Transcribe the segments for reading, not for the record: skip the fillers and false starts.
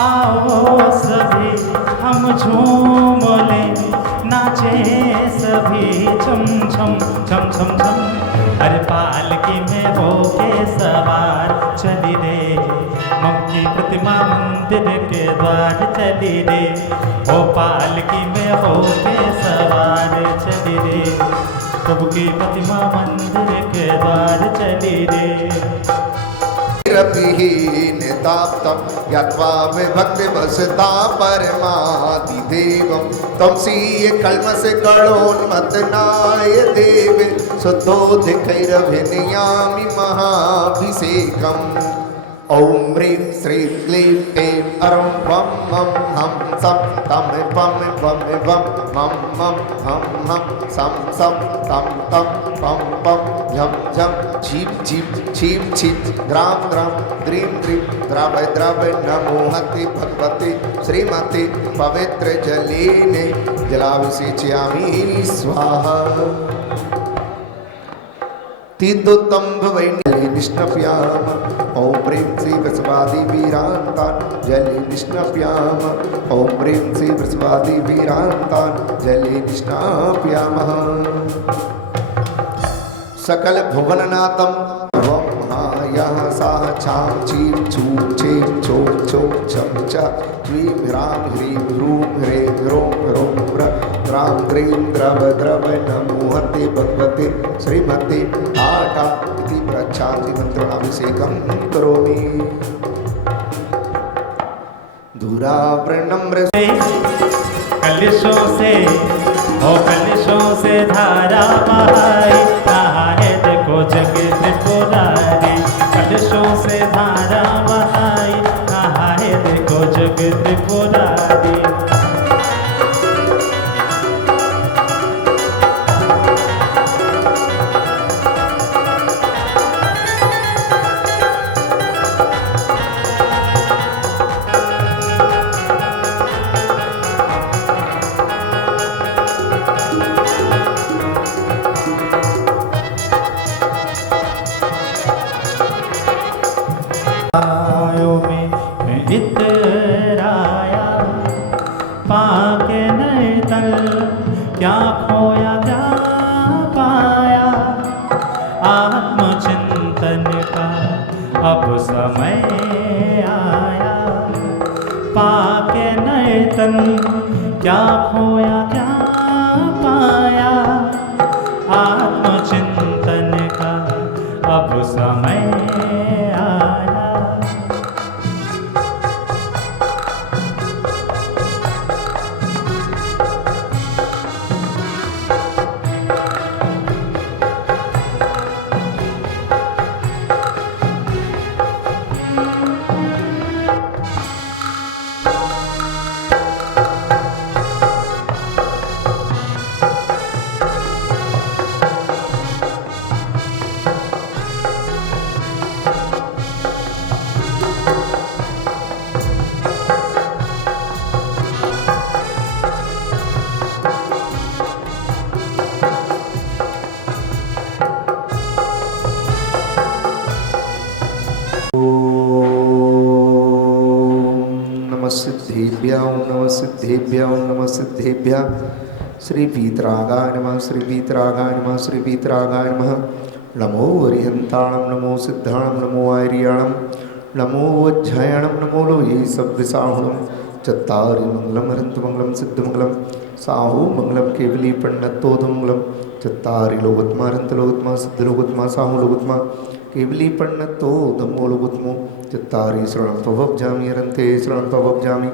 आओ सभी हम झूम ले, नाचे सभी छम छम छम छम छम। अरे पालकी में होके सवार चली रे, मम की प्रतिमा मंदिर के द्वार चली रे। ओ पालकी में होके सवार चली रे, प्रभु की प्रतिमा मंदिर के द्वार चली रे। निताप्तं यत्वा विभक्ति वसता परमादिदेवं तं सीय कल्मष कळोन्मत्तनाय देवे शुद्धोधिकैरभिनयामि महाभिषेकम्। ॐ ह्रीं श्रीं क्लीं ऐं अरं वं मं हं सं तं वं वं वं मं मं हं हं सं सं तं तं पं पं झं झं झीं झीं छीं छीं द्रां द्रां द्रीं द्रीं द्रावय द्रावय नमो हते भगवते श्रीमते पवित्र जलेने जलाभिषेचयामि स्वाहा। तीर्थोत्तम वैण्यले निष्णप्याम ॐ प्रेम श्री वृषभादि वीरान्तान् जले निष्णप्याम ॐ प्रेम श्री वृषभादि वीरान्तान् जले निष्णाप्यामः। सकल भुवननाथं वं यः साह छां छीं छूं छें छो छो छं छ ह्रीं ह्रां ह्रीं ह्रूं ह्रें ह्रों ह्रों द्रां द्रीं द्रव द्रव नमो हते भगवते श्रीमते आटा इति प्रच्छान्ति मंत्राभिषेकं करोमि। दूरावृणं कलशों से ओ कलशों से धारा बहाई, नहाए देखो जग त्रिपुरारी। कलशों से धारा बहाई, नहाए देखो जग त्रिपुरारी। इतराया पाके नैतल, क्या खोया क्या पाया। आत्मचिंतन का अब समय आया, पाके नैतल क्या खोया क्या पाया। आत्मचिंतन का अब समय आया। सिद्धेभ्यः नमः सिद्धेभ्यः नमः सिद्धेभ्यः। श्री वीतरागाय नमः श्री वीतरागाय नमः श्री वीतरागाय नमः। नमो अरिहंताणं नमो सिद्धाणं नमो आर्याणं नमो वज्झायणं नमो लोये सव्यसाहुणं। चत्तारि मंगलम हरन्तमंगलम सिद्धमंगलम साहु मंगलम केवली पण्डतोदमंगलम। चत्तारि लोकोत्तमा हरन्तलोकोत्तमा सिद्धलोकोत्तमा साहु लोकोत्तमा केवली पण्डतोदमो लोकोत्तमो। चत्तारि शरणं पवब्जामि हरन्ते शरणं पवब्जामि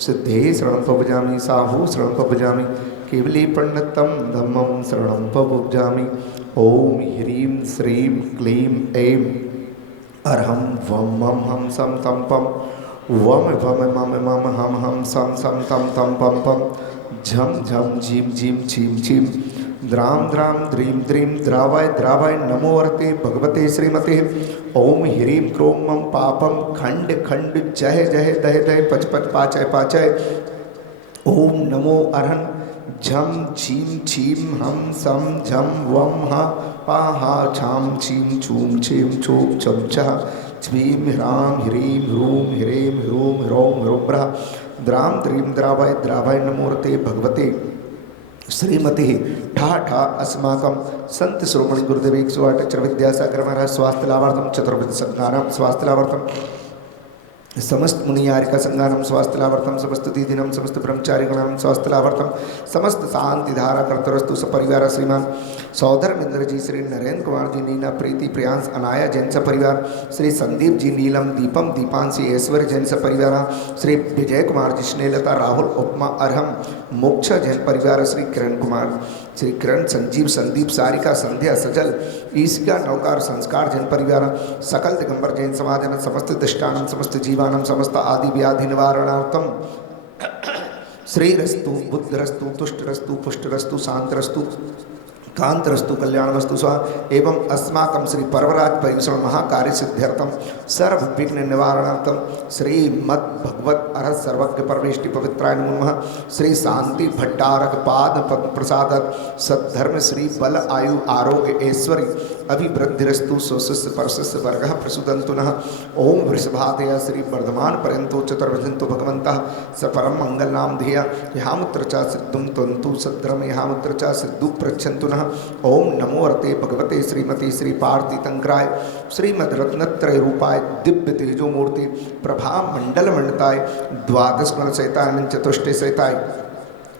सिद्धे शरणं पवब्जामि साहु शरणं पवब्जामि केवली पण्डितं धम्मं शरणं पवब्जामि। ओम ह्रीं श्रीं क्लीं ऐं अरहं वं मं हम सं तं पं वम वम मम मम हम हम सं सं तं तं पं पं झं झं झीं झीं छीं छीं द्रां द्रां द्रीं द्रीं द्रावाय द्रावाय नमो अर्ते भगवते श्रीमते। ओम ह्रीं क्रों मं पापं खंड खंड जय जय दय दय पच पच पाचय पाचय। ओम नमो अरहं झम छीम छीम हम सम झम वम ह पाहा छाम छीम छूम छीम छूम छम छः छ्वीम ह्राम ह्रीम ह्रूम ह्रेम ह्रूम ह्रौम ह्रोब्रः द्राम द्रीम द्रावय द्रावय नमोरते भगवते श्रीमती ठा ठा अस्माकं संत श्रोमणि गुरुदेव 108 अक्षर विद्यासागर महाराज स्वास्थ्य लाभार्थम चतुर्विध संज्ञानाम स्वास्थ्य लाभार्थम समस्त मुनियारिका संज्ञानम स्वास्थ्य लाभार्थम समस्त दीदिनम समस्त ब्रह्मचारिगणाम स्वास्थ्य लाभार्थम समस्त शांति धारा कर्तरस्तु सपरिवार श्रीमान सौधर्मेंद्र जी श्री नरेंद्र कुमार जी नीना प्रीति प्रियांश अनाया जैन परिवार श्री संदीप जी नीलम दीपम दीपांशी ऐश्वर्य जैन परिवार श्री विजय कुमार जी स्नेहलता राहुल उपमा अरहम मोक्ष जैन परिवार श्री किरण कुमार श्री किरण संजीव संदीप सारिका संध्या सजल ईशिका नौकार संस्कार जैन परिवार सकल दिगंबर जैन समाजन समस्त दृष्टानम समस्त जीवानम समस्त आदि व्याधि निवारणार्थम श्रीरस्तु बुद्धरस्तु तुष्टरस्तु पुष्टरस्तु शांतरस्तु कांतरस्तु कल्याणमस्तु स्वा एवं अस्माकं श्री पर्वराज परिवेषण महाकार्य सिद्ध्यर्थम सर्व विघ्न निवारणार्थम श्रीमद् भगवत अरहत सर्वज्ञ परमेष्टि पवित्राय नमो नमः श्री शांति भट्टारक पाद प्रसाद सद्धर्म श्री बल आयु आरोग्य ऐश्वर्य अभिवृद्धिरस्तु स्वशिष्य परशिष्य वर्ग प्रसुदंतु नः ओम वृषभादय श्री वर्धमान पर्यंतो चतुर्भजंतु भगवन्तः सपरम मंगल नाम ध्येय यामुत्र च सिद्धुम तंतु सद्धर्म यामुत्र च सिद्धु प्रच्छन्तु नः ओम नमो अर्ते भगवते श्रीमती श्री पार्थी तंक्राय श्रीमद रत्नत्रय रूपाय दिव्य तेजो मूर्ति प्रभा मंडल मंडताय द्वादश गुण सहिताय चतुष्टय सहिताय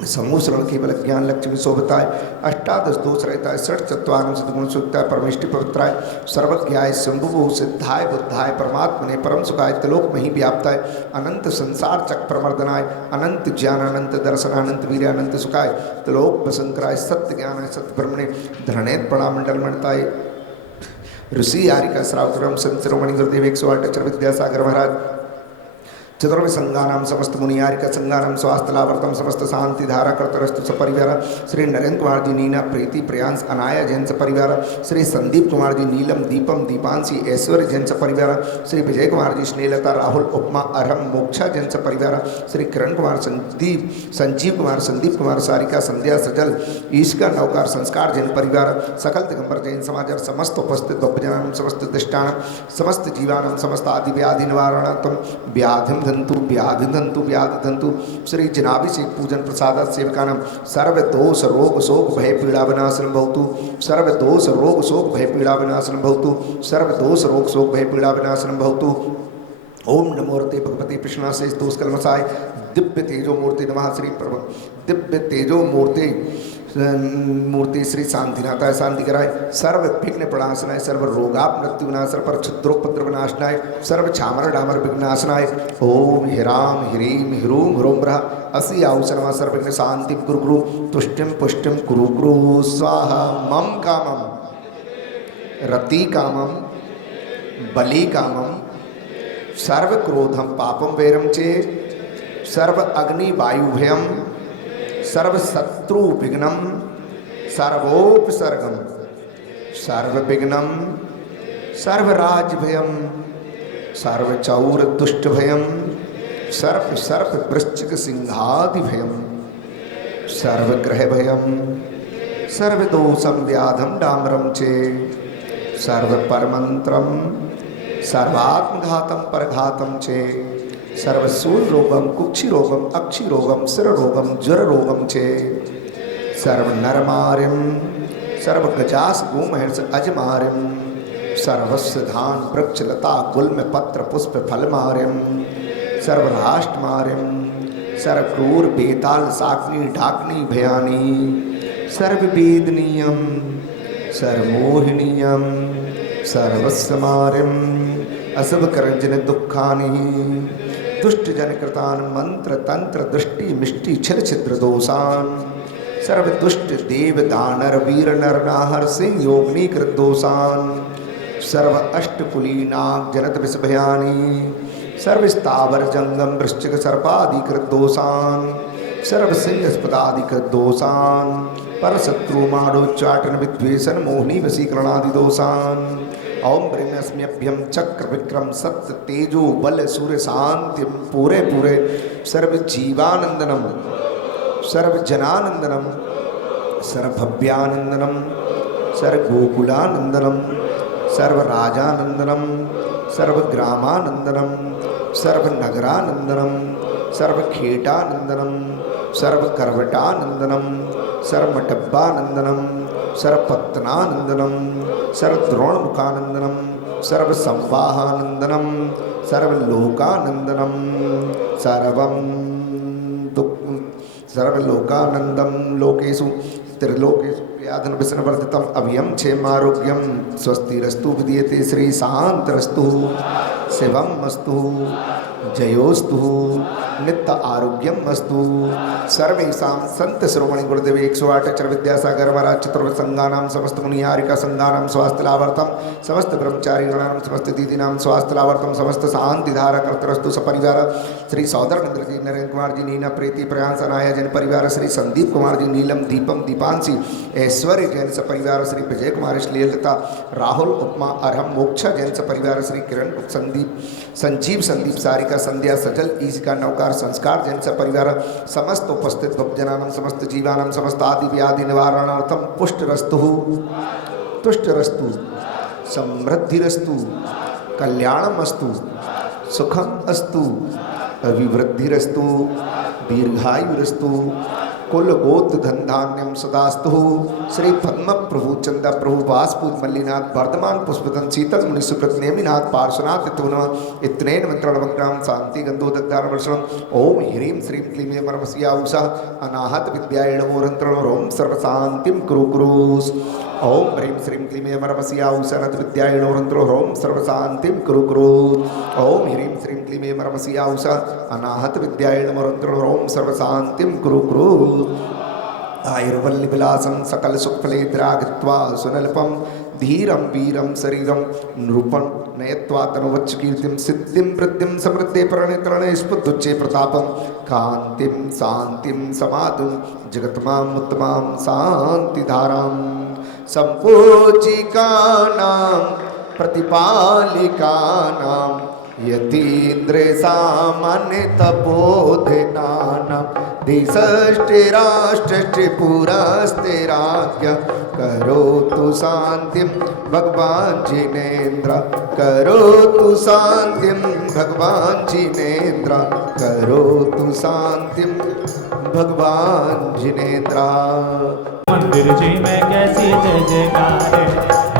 समूह श्रवण केवल ज्ञान लक्ष्मी शोभताय अष्टादश दोष रहताय षट चत्वारं सद्गुण सुक्ताय परमेष्टि पवित्राय सर्वज्ञाय शंभुभु सिद्धाय बुद्धाय परमात्मने परम सुखाय त्रिलोक मही व्याप्ताय अनंत संसार चक प्रमर्दनाय अनंत ज्ञान अनंत दर्शन अनंत वीर्य अनंत सुखाय त्रिलोक वसंकराय सत्य ज्ञान सत्य ब्रह्मणे धरणेत प्रणामंडल मंडताय ऋषि आरिका श्रावतरम संत शिरोमणि गुरुदेव 108 अक्षर विद्यासागर महाराज चतुर्भ संज्ञानाम समस्त मुनियारिका संज्ञानाम स्वास्थ्य लाभार्थम समस्त शांति धारा कर्तरस्तु सपरिवार श्री नरेंद्र कुमार जी नीना प्रीति प्रियांश अनाया जैन परिवार श्री संदीप कुमार जी नीलम दीपम दीपांशी ऐश्वर्य जैन परिवार श्री विजय कुमार जी स्नेहलता राहुल उपमा अरहम मोक्षा जैन परिवार श्री किरण कुमार संजीव कुमार संदीप कुमार सारिका संध्या सजल ईशिका नौकार संस्कार जैन परिवार सकल दिगंबर जैन समाज समस्त उपस्थित द्रव्याम समस्त दृष्टान समस्त जीवान समस्त आदि व्याधि निवारणार्थम व्याधिम धंतु व्याधि धंतु व्याधि धंतु श्री जनाभिषेक पूजन प्रसाद सेवकानम सर्व दोष रोग शोक भय पीड़ा विनाशनम भवतु सर्व दोष रोग शोक भय पीड़ा विनाशनम भवतु सर्व दोष रोग शोक भय पीड़ा विनाशनम भवतु ओम नमोरते भगवते कृष्णा से दोष कलमसाय दिव्य तेजो मूर्ति नमः श्री प्रभु दिव्य तेजो मूर्ति श्री शांतिनाथाय शांति कराय सर्व विघ्न प्रणाशनाय सर्व रोगा मृत्यु विनाश पर क्षुद्रोपद्र विनाशनाय सर्व छामर डामर विघ्नाशनाय ओम हिराम ह्रीम ह्रूम ह्रोम ब्रह असी आउसनमा सर्व विघ्न शांति गुरु गुरु तुष्टिम पुष्टिम कुरु गुरु स्वाहा मम कामम रति कामम बलि कामम सर्व क्रोधम पापम वैरम चे सर्व अग्नि वायु भयम सर्व शत्रु विघ्नम सर्वोपसर्गम सर्व विघ्नम सर्वराज भयम सर्व चौर दुष्ट भयम सर्प सर्प वृश्चिक सिंहादि भयम सर्व ग्रह भयम सर्व दोषम व्याधम डामरम चे सर्व परमंत्रम सर्वात्मघातम परघातम चे सर्वसूल रोगम कुक्षि रोगम अक्षि रोगम सिर रोगम ज्वर रोगम चे सर्व नरमार्यम सर्व गजास गोमहर्ष अजमार्यम सर्वस्व धान वृक्ष लता गुल्म पत्र पुष्प फलमार्यम सर्वराष्ट्रमार्यम सर्व क्रूर बेताल साकनी ढाकनी भयानी सर्व वेदनीयम सर्वमोहिनीयम सर्वस्वमार्यम असभ करंजन दुखानि दुष्ट जन कृतान मंत्र तंत्र दृष्टि मिष्टि छिल छिद्र दोषान सर्व दुष्ट देव दानर वीर नर नाहर सिंह योगनी कृत दोषान सर्व अष्टकुली नाग जनत विष भयानी सर्व स्थावर जंगम वृश्चिक सर्पादि कृत दोषान सर्व सिंह स्पदादि कृत दोषान पर शत्रु माडोच्चाटन विद्वेषण मोहिनी वशीकरणादि दोषान ओम ब्रह्मस्म्यभ्यम चक्र विक्रम सत्य तेजो बल सूर्य शांति पूरे पूरे सर्व जीवानंदनम सर्वजनानंदनम सर्वभव्यानंदनम सर्वगोकुलानंदनम सर्वराजानंदनम सर्वग्रामानंदनम सर्वनगरानंदनम सर्वखेटानंदनम सर्वकर्वटानंदनम सर्वमटब्बानंदनम सर्वपत्नानंदनम सर्वद्रोणमुखानंदनम सर्वसंवाहानंदनम सर्वलोकानंदनम सर्वलोकानंदम लोकेषु त्रिलोकेषु यादन विष्णुवर्धितम अभयम क्षेमारोग्यम स्वस्तिरस्तु विदीयते श्री शांतरस्तु शिवम अस्तु जयोस्तु नित्य आरोग्यम अस्तु सर्वेषां संत श्रोमणि गुरुदेव 108 अक्षर विद्यासागर महाराज चतुर्थ संघानाम समस्त मुनिहारिका संघानाम स्वास्थ्य लाभार्थम समस्त ब्रह्मचारी गणानाम समस्त दीदीनाम स्वास्थ्य लाभार्थम समस्त शांति धारा कर्तरस्तु सपरिवार श्री सौदरनेन्द्र जी नरेंद्र कुमार जी नीना प्रीति प्रयाण सनाया जैन परिवार श्री संदीप कुमार जी नीलम दीपम दीपांशी ऐश्वर्य जैन सपरिवार श्री विजय कुमार श्लीलता राहुल उपमा अरहम मोक्षा जैन सपरिवार श्री किरण संदीप संजीव संदीप सारिका संध्या सजल ईशिका नौकार संस्कार जैन सपरिवार समस्त उपस्थित भक्तजनानां समस्त जीवानां समस्त आदि व्याधि निवारणार्थम पुष्टरस्तु तुष्टरस्तु समृद्धिरस्तु कल्याणमस्तु सुखम अस्तु अभिवृद्धिरस्तु दीर्घायुरस्तु कुल गोत्र धन धान्यम सदास्तु श्री पद्म प्रभु चंदा प्रभु वासपूत मल्लिनाथ वर्धमान पुष्पतन शीतल मुनि सुकृत नेमिनाथ पार्श्वनाथ इतनेन मंत्रण वक्राम शांति गंधोदग्धार वर्षण ओम ह्रीं श्रीं क्लीं मरमसिया उषा अनाहत विद्यायण मोरंत्रण ओम सर्वशांतिम कुरु कुरुस ओम ह्रीं श्रीं क्लीं मरमसिया उषा नद विद्यायण मोरंत्रण ओम सर्वशांतिम कुरु कुरु ओम ह्रीं श्रीं क्लीं मरमसिया उषा अनाहत विद्यायण मोरंत्रण ओम सर्वशांतिम कुरु कुरु आयुर्वल्ली विलासम सकल सुखफलेद्रागित्वा सुनल्पम धीरम वीरम शरीरम नृपम नयत्वा तनुवच्च कीर्तिम सिद्धिम वृद्धिम समृद्धि प्रणेतरण स्फुद्धुच्चे प्रतापम कांतिम शांतिम समाधुम जगतमाम उत्तमाम शांतिधाराम संपूजिकानां प्रतिपालिकानां यतीन्द्र सामान्य तपोधनानां दिशष्टिराष्टिपुरस्तिराज्ञ करोतु शांतिं भगवान् जिनेन्द्र करोतु शांतिं भगवान् जिनेन्द्र करोतु शांतिं भगवान् जिनेन्द्र। मंदिर जी में कैसी जय जयकार है,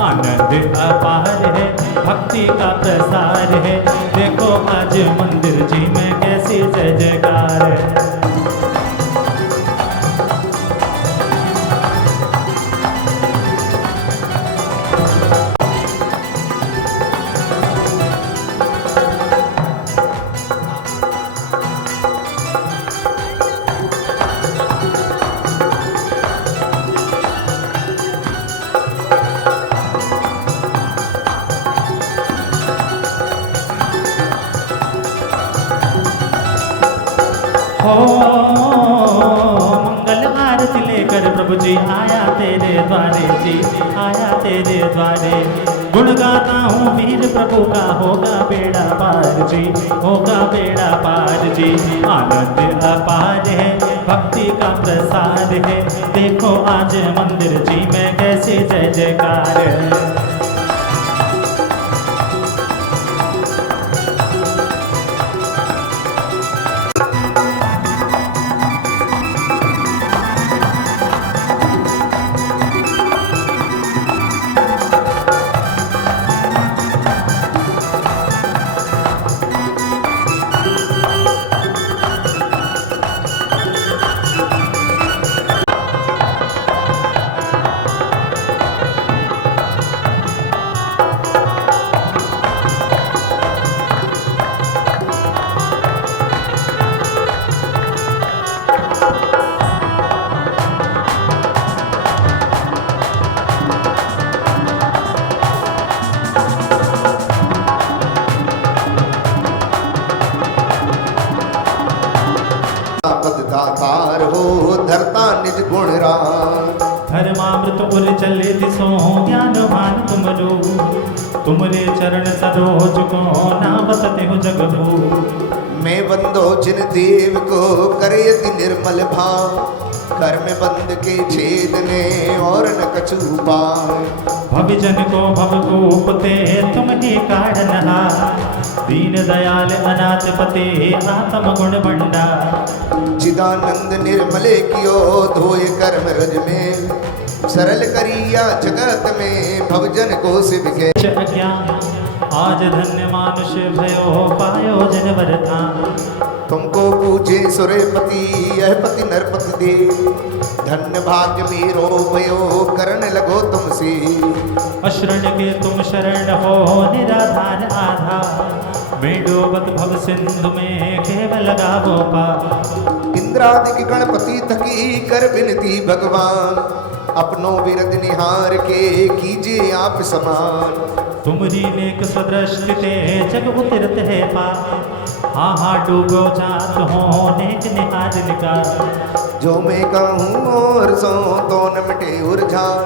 आनंद अपार है, भक्ति का प्रसार है। देखो आज मंदिर जी में कैसी जय जयकार है। हो मंगल आरती लेकर प्रभु जी आया तेरे द्वारे जी, आया तेरे द्वारे। गुण गाता हूँ वीर प्रभु का, होगा बेड़ा पार जी, होगा बेड़ा पार जी। आनंद अपार है, भक्ति का प्रसाद है। देखो आज मंदिर जी में कैसे जय जयकार है। दातार हो धरता निज गुण राम, धर्मामृत उर चले दिसो ज्ञानवान तुम जो। तुमरे चरण सरोज को नावत हूँ जगभू। मैं बंदो जिन देव को करे अति निर्मल भाव, कर में बंद के छेद ने और न कछु पाए। भविजन को भवकूपते तुम ही काढ़नहा, दीन दयाल अनाथ पते आत्म गुण बंडा। चिदानंद निर्मले कियो धोए कर्म रज में, सरल करिया जगत में भवजन को शिव के। अज्ञान आज धन्य मानुष भयो पायो जन वरथा। तुमको पूजे सुरेपति यह पति नरपति देव, धन्य भाग्य मेरो भयो करण लगो तुमसे। अशरण के तुम शरण हो निराधार आधार, मैं डूबत भव सिंधु में केवल गावो पार। इंद्रादि गणपति थकी कर विनती भगवान, अपनों विरद निहार के कीजिए आप समान। तुमरी नेक सदृष्टि ते जग उतरत है पार, हाँ हाँ डूबो जात हो नेक निहार निकार। जो मैं कहूँ और सो तो न मिटे उर्झान।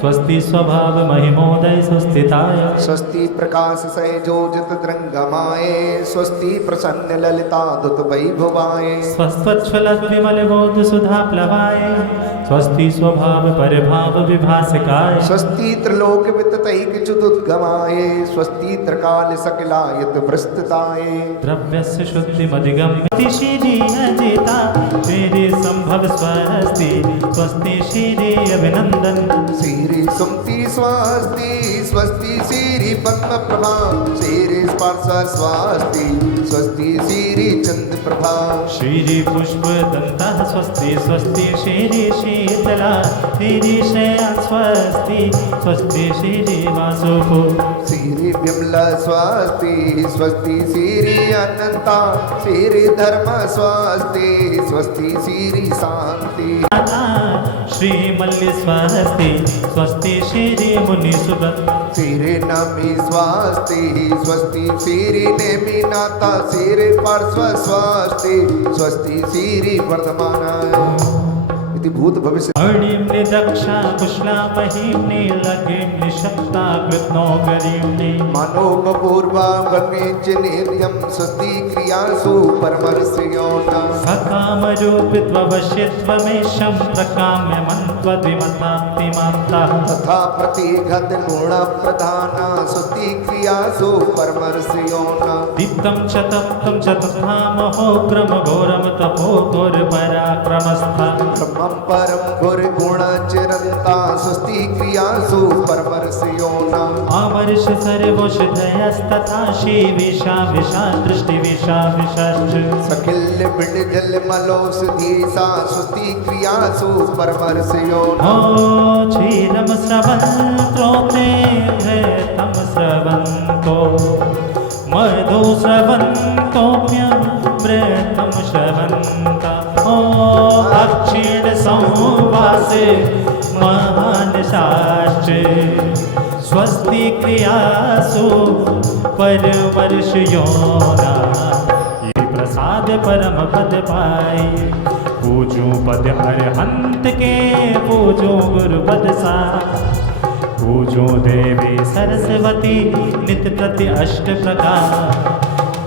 स्वस्ति स्वभाव महिमोदय सुस्थिताय, स्वस्ति प्रकाश सय जोजत द्रंगमाए, स्वस्ति प्रसन्न ललिता दुत वैभवाए। स्वस्वच्छलत विमल बोध सुधा प्लवाय, स्वस्ति स्वभाव परिभाव विभासकाय। स्वस्ति त्रिलोक विततैक च्युतुद्गमाए, स्वस्ति त्रिकाल सकलायत प्रस्तुताए। द्रव्यस्य शुद्धि मधिगम्यति श्री अजिता, श्री संभव स्वस्ति स्वस्ति श्री अभिनंदन। श्री सुमति स्वस्ति स्वस्ति श्री पद्म प्रभा, श्री स्पर्श स्वस्ति स्वस्ति श्री चंद्र प्रभा। श्री पुष्प दंता स्वस्ति स्वस्ति श्री शीतला, श्री श्रेया स्वस्ति स्वस्ति श्री वासुको। श्री विमला स्वस्ति स्वस्ति श्री अनंता, श्री धर्म स्वस्ति स्वस्ति श्री शांति। श्री मल्ल स्वस्ति स्वस्ति श्री मुनि सुगत। श्री नमी स्वस्ति स्वस्ति श्री नेमि नाता, श्री पार्श्व स्वस्ति स्वस्ति श्री वर्धमान। इति भूत भविष्य अणिम्नि दक्षा कुशला महिम्नि लघिम्नि शक्ता कृत्नो करीम्नि। मानोप पूर्वा गणेश नित्यम स्वस्ति क्रियासु परमर्षयोना। सकाम रूपित्ववश्यत्वमेशं प्रकाम्य मन्त्वद्विमताप्तिमाप्ता। तथा प्रतिघत गुण प्रधाना स्वस्ति क्रियासु परमर्षयोना। दीप्तं च तप्तं च तथामहो क्रम घोरम तपो घोर पराक्रमस्था। ब्रह्मं परम घोर गुण चिरंता स्वस्ति क्रियासु परमर्षयोना। आमर्ष सर्वोषधयस्तथा शिविषा विषा दृष्टि विषा विषश्च। सखिल बिंड जल मलोषधीसा स्वस्ति क्रियासु परमर्षयोना। ओ क्षीरम स्रवन्तो ते घृतं स्रवन्तो, मधु स्रवन्तोऽप्यमृतं श्रवन्ता। ओ अक्षीण संवासे महानशाश्च, स्वस्ति क्रियासु परवर्षयोना। ये प्रसाद परम पद पाए, पूजो पद अरहंत के पूजो गुरु पद सा। पूजो देवी सरस्वती नित्य प्रति अष्ट प्रकार।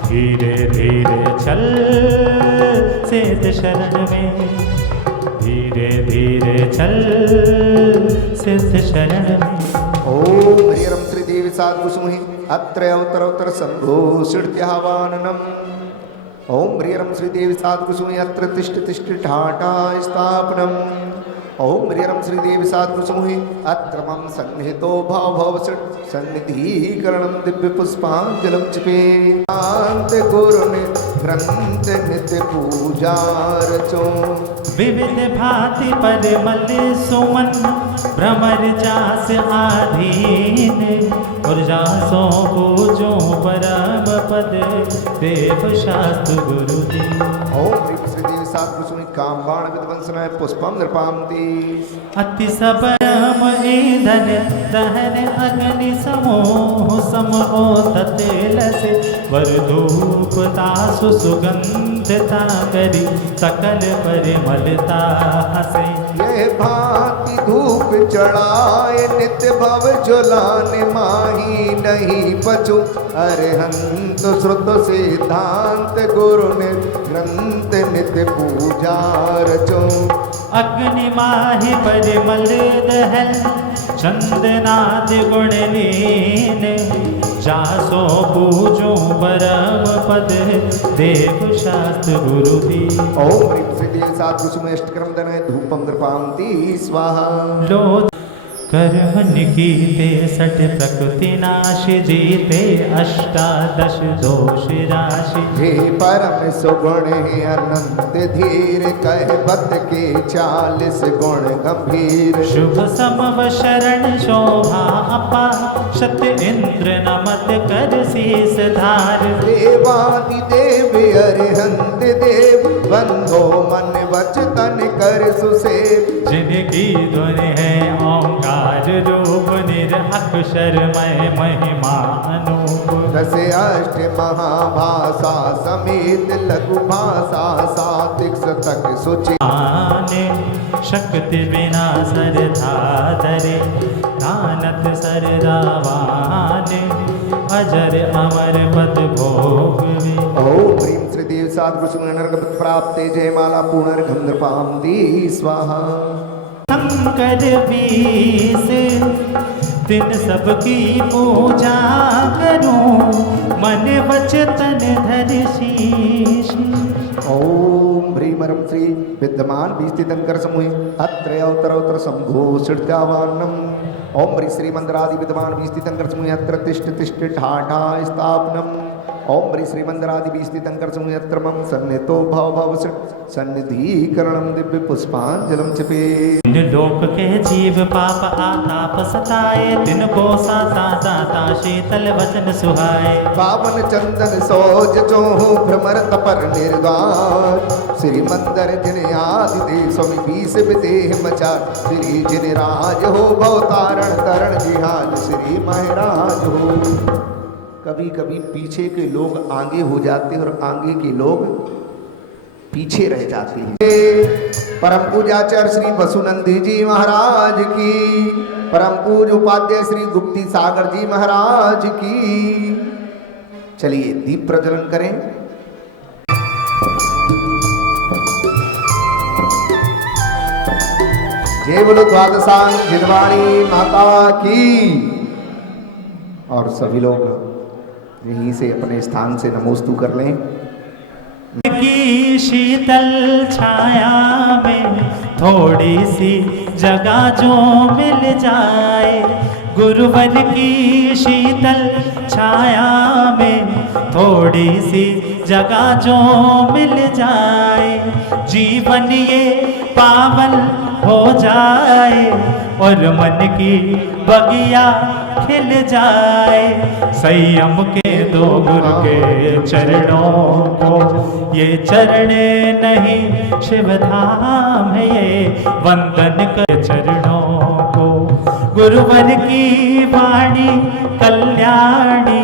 धीरे धीरे चल सिद्ध शरण में, धीरे धीरे चल सिद्ध शरण में। ओम ह्रीरम श्रीदेवी साधुसुमहि अत्र अवतर शंभो षड्यावाननम्। ओम ह्रीरम श्रीदेवी साधुसुमहि अत्र तिष्ठ तिष्ठ ठाठा स्थापनम्। ओम ह्रीरम श्रीदेवी साधुसुमहि अत्र मम सन्निहितो भाव भव सन्निधीकरणं दिव्य पुष्पांजलि चिपे। शांत गुरुनि ग्रंथ नित्य पूजा रचो। विविध भांति परिमल सुमन भ्रमर जास आधीन। और जासों पूजो परम पद देव शास्त्र गुरु जी। ओम ह्रीं श्रीदेवी साधुसुमहि कामबाण विध्वंसनाय पुष्पम नृपान्ति। अति सबयम ईंधन दहन अग्नि समोह समो ततेल से। वरधूप तासु सुगंधता करी सकल परिमलता हसे। ये भांति धूप खूब चढ़ाए नित्य भव झुलाने माही नहीं बचू अरहंत श्रुत सिद्धांत गुरु ने ग्रंथ नित्य पूजा रचो अग्नि माहि परिमल दहल चंदनाद गुण लीन जासो पूजो परम पद देव शास्त्र गुरु भी। ओम ह्रीं श्री सात कुसुम अष्टक्रम दनय धूपम कृपांति स्वाहा। लो कर्म निकीते सठ प्रकृति नाशि जीते अष्टादश दोष राशि। हे परम सुगुण हे अनंत धीर कह बत के 40 गुण गंभीर। शुभ समव शरण शोभा अपा शत इंद्र नमत कर शीस धार। देवादि देव अरिहंत देव बंधो मन वच तन कर सुसेव। जिनकी धुन है ओंकार रूप निरअक्षरमय महिमा अनूप। 10 अष्ट महाभाषा समेत लघु भाषा 7 शतक सुचि। आने शक्ति बिना सरधा धरे दानत सरदावाने अजर अमर पद भोग वे। ओम ह्रीं श्री देव सात कुसुम नरक प्राप्ते जयमाला पुनर्गम नृपांति स्वाहा। शंकर 20 दिन सबकी पूजा करूं मन वचन धर शीश। ओम ह्रीं मरम श्री विद्यमान बीस्तितंकर समूह अत्र अवतर संभो सृष्टावान्नम। ओम ह्रीं श्री मंदरादि विद्यमान बीस्तितंकर समूह अत्र तिष्ठ तिष्ठ ठाठा स्थापनम। ओम ह्रीं श्री मंदरादि बीस्तितंकर समूह अत्र मम सन्नितो भव भव सन्निधिकरणम दिव्य पुष्पांजलम चिपे। लोक के जीव पाप आताप सताए तिनको साता दाता शीतल वचन सुहाए। पावन चंदन सोज चोहु भ्रमरत पर निर्वाण। श्री मंदिर जिन आदि दे स्वामी 20 विदेह मचा। श्री जिन राज हो भवतारण तरण जिहाज श्री महाराज हो। कभी कभी पीछे के लोग आगे हो जाते हैं और आगे के लोग पीछे रह जाते हैं। परम पूजाचार्य श्री वसुनंदी जी महाराज की, परम पूज उपाध्याय श्री गुप्ती सागर जी महाराज की। चलिए दीप प्रज्वलन करें। जय बोलो द्वादशांग जिनवाणी माता की। और सभी लोग यहीं से अपने स्थान से नमोस्तु कर लें। की शीतल छाया में थोड़ी सी जगह जो मिल जाए। गुरुवर की शीतल छाया में थोड़ी सी जगह जो मिल जाए। जीवन ये पावन हो जाए और मन की बगिया खिल जाए। संयम के दो गुरु के चरणों को ये चरणे नहीं शिव धाम है ये वंदन कर चरणों को। गुरुवर की वाणी कल्याणी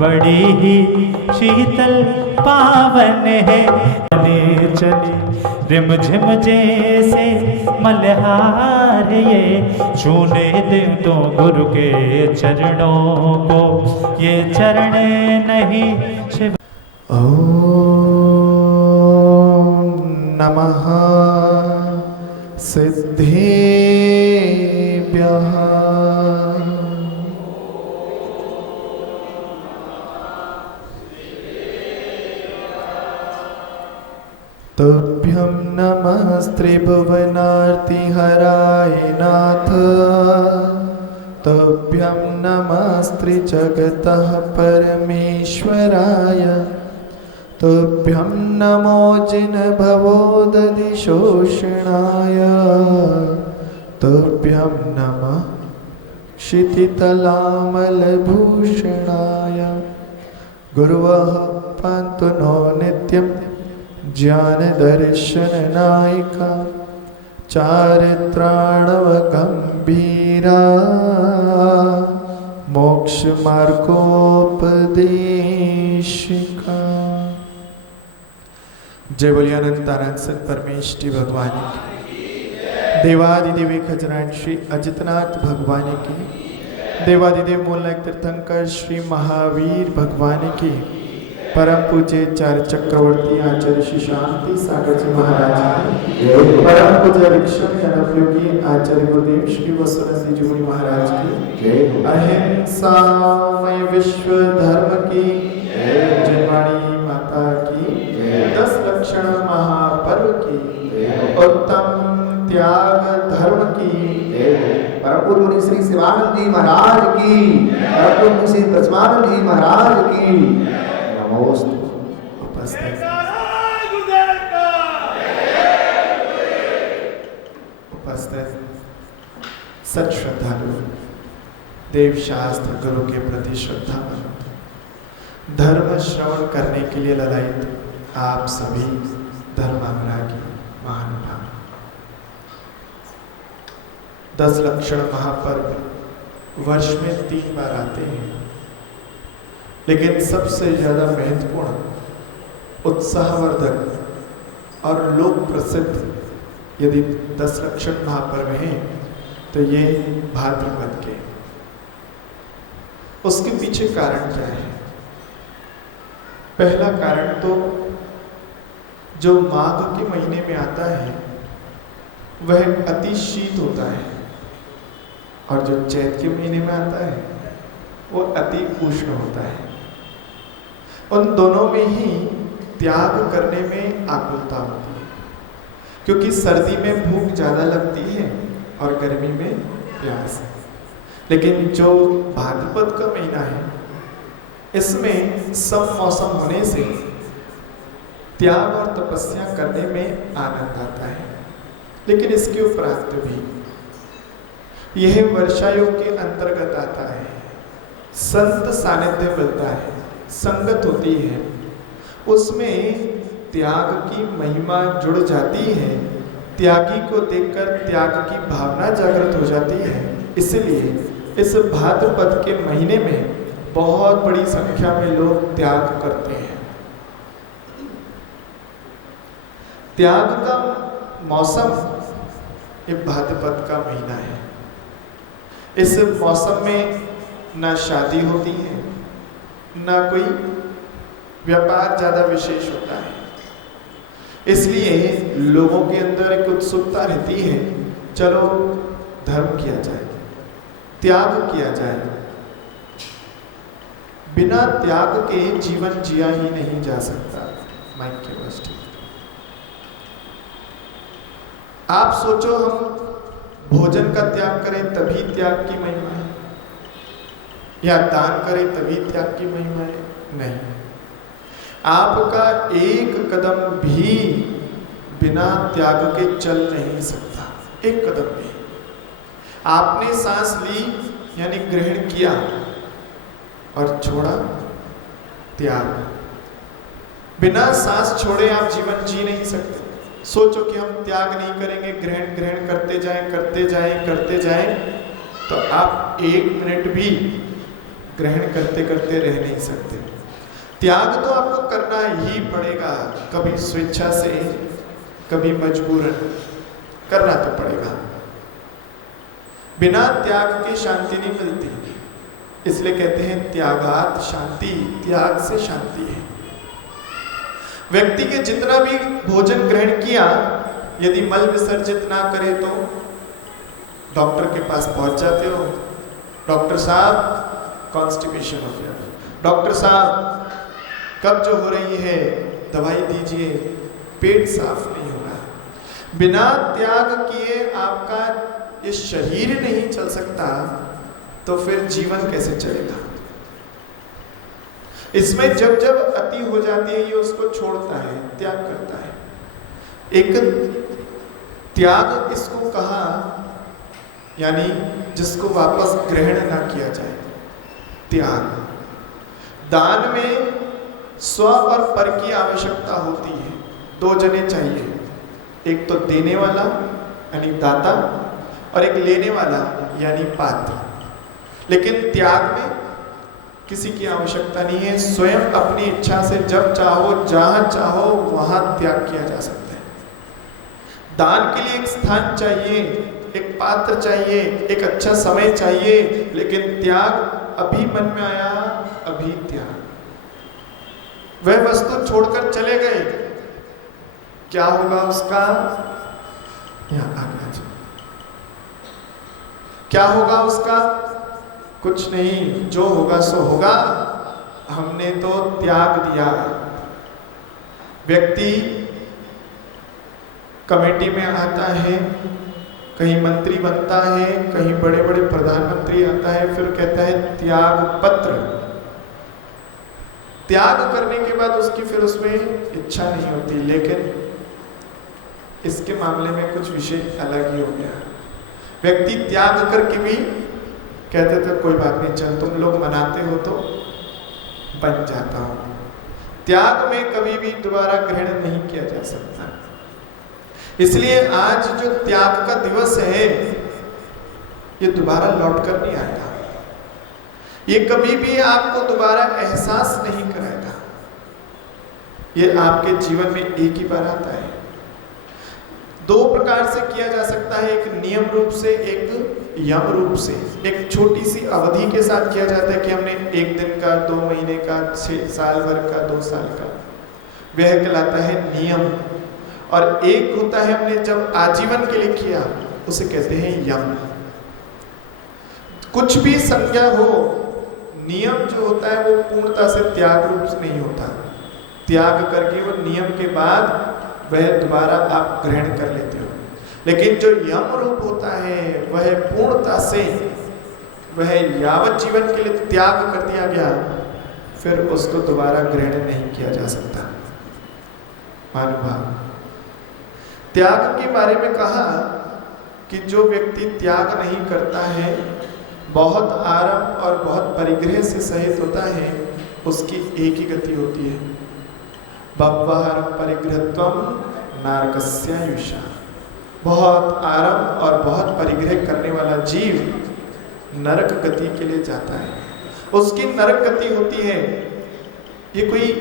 बड़ी ही शीतल पावन है। चले चले रिम झिम जैसे मल्हार ये छूने दे तो गुरु के चरणों को ये चरण नहीं शिव। ओम नमः सिद्धेभ्यः। तुभ्यं नमः त्रिभुवनार्तिहराय नाथ। तुभ्यं नमः त्रिजगतः परमेश्वराय। तुभ्यं नमो जिनभवोदधिशोषणाय। तुभ्यं नमः क्षितितलामलभूषणाय। गुरुवः पान्तु नो नित्यं ज्ञान दर्शन नायिका। चारित्राणव गंभीरा मोक्ष मार्गोपदेशिका। जय बोलिए अनंत अनंत सत परमेष्टि भगवान की। देवादिदेव खजराट श्री अजितनाथ भगवान की, देवादिदेव मूलनायक तीर्थंकर श्री महावीर भगवान की, परम पूज्य चार्य चक्रवर्ती आचार्य श्री शांति सागर जी महाराज की, परम पूज्य भिक्षम योगी आचार्य गुरुदेव श्री वसुनंदी जी मुनि महाराज की, अहिंसामय विश्व धर्म की, जनवाणी माता की, 10 लक्षण महापर्व की, उत्तम त्याग धर्म की, परम पूज्य मुनि श्री शिवानंद जी महाराज की, परम पूज्य मुनि श्री ब्रजमानंद जी महाराज की नमोस्तु। उपस्थित सच श्रद्धालु, देव शास्त्र गुरु के प्रति श्रद्धा धर्म श्रवण करने के लिए ललायित आप सभी धर्मानुरागी महानुभाव, 10 लक्षण महापर्व वर्ष में 3 बार आते हैं, लेकिन सबसे ज्यादा महत्वपूर्ण, उत्साहवर्धक और लोक प्रसिद्ध यदि 10 लक्षण महापर्व हैं तो ये भाद्रपद के। उसके पीछे कारण क्या है? पहला कारण तो जो माघ के महीने में आता है वह अति शीत होता है, और जो चैत के महीने में आता है वो अति उष्ण होता है। उन दोनों में ही त्याग करने में आकुलता होती है, क्योंकि सर्दी में भूख ज़्यादा लगती है और गर्मी में प्यास। लेकिन जो भाद्रपद का महीना है, इसमें सब मौसम होने से त्याग और तपस्या करने में आनंद आता है। लेकिन इसके उपरांत भी यह वर्षा योग के अंतर्गत आता है, संत सानिध्य मिलता है, संगत होती है, उसमें त्याग की महिमा जुड़ जाती है, त्यागी को देखकर त्याग की भावना जागृत हो जाती है। इसलिए इस भाद्रपद के महीने में बहुत बड़ी संख्या में लोग त्याग करते हैं। त्याग का मौसम ये भाद्रपद का महीना है। इस मौसम में ना शादी होती है, ना कोई व्यापार ज़्यादा विशेष होता है, इसलिए लोगों के अंदर एक उत्सुकता रहती है, चलो धर्म किया जाए, त्याग किया जाए। बिना त्याग के जीवन जिया ही नहीं जा सकता। माइक के पास ठीक। आप सोचो, हम भोजन का त्याग करें तभी त्याग की महिमा है, या दान करें तभी त्याग की महिमा है? नहीं। आपका एक कदम भी बिना त्याग के चल नहीं सकता, एक कदम भी। आपने सांस ली यानी ग्रहण किया और छोड़ा, त्याग। बिना सांस छोड़े आप जीवन जी नहीं सकते। सोचो कि हम त्याग नहीं करेंगे, ग्रहण ग्रहण करते जाएं करते जाएं करते जाएं, तो आप 1 मिनट भी ग्रहण करते करते रह नहीं सकते। त्याग तो आपको करना ही पड़ेगा, कभी स्वेच्छा से, कभी मजबूरन, करना तो पड़ेगा। बिना त्याग के शांति नहीं मिलती, इसलिए कहते हैं त्यागात शांति, त्याग से शांति है। व्यक्ति के जितना भी भोजन ग्रहण किया, यदि मल विसर्जित ना करे तो डॉक्टर के पास पहुंच जाते हो, डॉक्टर साहब कॉन्स्टिपेशन हो गया, डॉक्टर साहब कब्ज हो रही है, दवाई दीजिए, पेट साफ नहीं हो रहा। बिना त्याग किए आपका ये शरीर नहीं चल सकता, तो फिर जीवन कैसे चलेगा? इसमें जब जब अति हो जाती है, ये उसको छोड़ता है, त्याग करता है। एक त्याग इसको कहा, यानी जिसको वापस ग्रहण ना किया जाए, त्याग। दान में स्व और पर की आवश्यकता होती है, 2 जने चाहिए, एक तो देने वाला यानी दाता, और एक लेने वाला यानी पात्र। लेकिन त्याग में किसी की आवश्यकता नहीं है, स्वयं अपनी इच्छा से जब चाहो, जहां चाहो, वहां त्याग किया जा सकता है। दान के लिए एक स्थान चाहिए, एक पात्र चाहिए, एक अच्छा समय चाहिए, लेकिन त्याग अभी मन में आया, अभी त्याग। वह वस्तु छोड़कर चले गए, क्या होगा उसका? यहां आगे आ जाओ। क्या होगा उसका? कुछ नहीं, जो होगा सो होगा। हमने तो त्याग दिया। व्यक्ति कमेटी में आता है, कहीं मंत्री बनता है, कहीं बड़े बड़े प्रधानमंत्री आता है, फिर कहता है त्याग पत्र। त्याग करने के बाद उसकी फिर उसमें इच्छा नहीं होती। लेकिन इसके मामले में कुछ विषय अलग ही हो गया। व्यक्ति त्याग करके भी कहते थे कोई बात नहीं, चल तुम लोग मनाते हो तो बन जाता हूं। त्याग में कभी भी दोबारा ग्रहण नहीं किया जा सकता। इसलिए आज जो त्याग का दिवस है, ये दोबारा लौट कर नहीं आएगा। ये कभी भी आपको दोबारा एहसास नहीं कराएगा। ये आपके जीवन में एक ही बार आता है। दो प्रकार से किया जा सकता है, एक नियम रूप से, एक यम रूप से। एक छोटी सी अवधि के साथ किया जाता है कि हमने 1 दिन का, 2 महीने का, 6 साल भर का, 2 साल का, वह कहलाता है नियम। और एक होता है हमने जब आजीवन के लिए किया, उसे कहते हैं यम। कुछ भी संज्ञा हो, नियम जो होता है वो पूर्णता से त्याग रूप से नहीं होता। त्याग करके वो नियम के बाद वह दोबारा आप ग्रहण कर लेते हो। लेकिन जो यम रूप होता है वह पूर्णता से, वह यावत जीवन के लिए त्याग कर दिया गया, फिर उसको दोबारा ग्रहण नहीं किया जा सकता। महानुभाव, त्याग के बारे में कहा कि जो व्यक्ति त्याग नहीं करता है, बहुत आराम और बहुत परिग्रह से सहित होता है, उसकी एक ही गति होती है, बह्वहरं परिग्रहत्वं नारकस्यायुषा। बहुत आराम और बहुत परिग्रह करने वाला जीव नरक गति के लिए जाता है। उसकी नरक गति होती है। ये कोई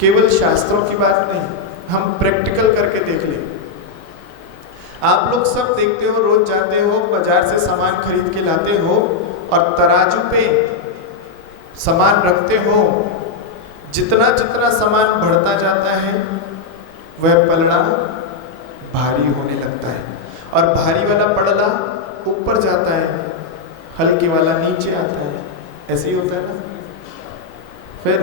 केवल शास्त्रों की बात नहीं, हम प्रैक्टिकल करके देख लें। आप लोग सब देखते हो, रोज जाते हो, बाजार से सामान खरीद के लाते हो और तराजू पे सामान रखते हो। जितना जितना सामान बढ़ता जाता है, वह पलड़ा भारी होने लगता है, और भारी वाला पलड़ा ऊपर जाता है, हल्के वाला नीचे आता है। ऐसे ही होता है ना। फिर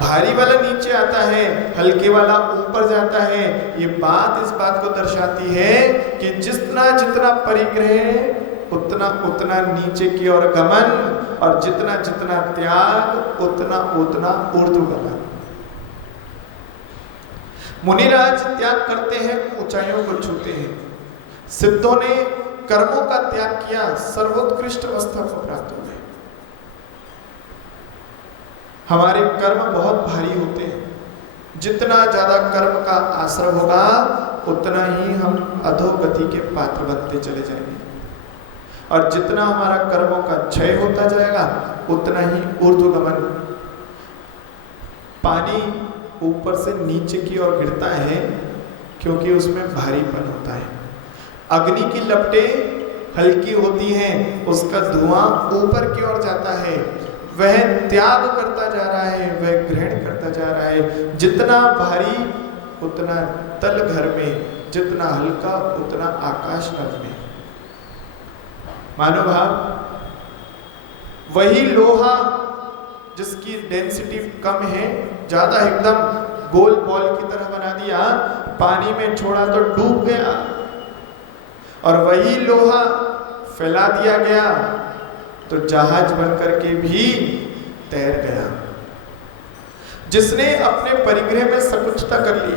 भारी वाला नीचे आता है, हल्के वाला ऊपर जाता है। ये बात इस बात को दर्शाती है कि जितना जितना परिग्रह, उतना उतना नीचे की ओर गमन, और जितना जितना त्याग, उतना उतना ऊर्ध्वगमन। मुनिराज त्याग करते हैं, ऊंचाइयों को छूते हैं। सिद्धों ने कर्मों का त्याग किया, सर्वोत्कृष्ट अवस्था को प्राप्त हो गए। हमारे कर्म बहुत भारी होते हैं। जितना ज्यादा कर्म का आश्रय होगा, उतना ही हम अधोगति के पात्र बनते चले जाएंगे, और जितना हमारा कर्मों का क्षय होता जाएगा, उतना ही ऊर्ध्वगमन। पानी ऊपर से नीचे की ओर गिरता है क्योंकि उसमें भारीपन होता है। अग्नि की लपटें हल्की होती हैं, उसका धुआं ऊपर की ओर जाता है। वह त्याग करता जा रहा है, वह ग्रहण करता जा रहा है। जितना भारी उतना तल घर में, जितना हल्का उतना आकाश नभ में। मानोभाव, वही लोहा जिसकी डेंसिटी कम है, ज्यादा एकदम गोल बॉल की तरह बना दिया, पानी में छोड़ा तो डूब गया, और वही लोहा फैला दिया गया तो जहाज बनकर के भी तैर गया। जिसने अपने परिग्रह में सकुचता कर ली,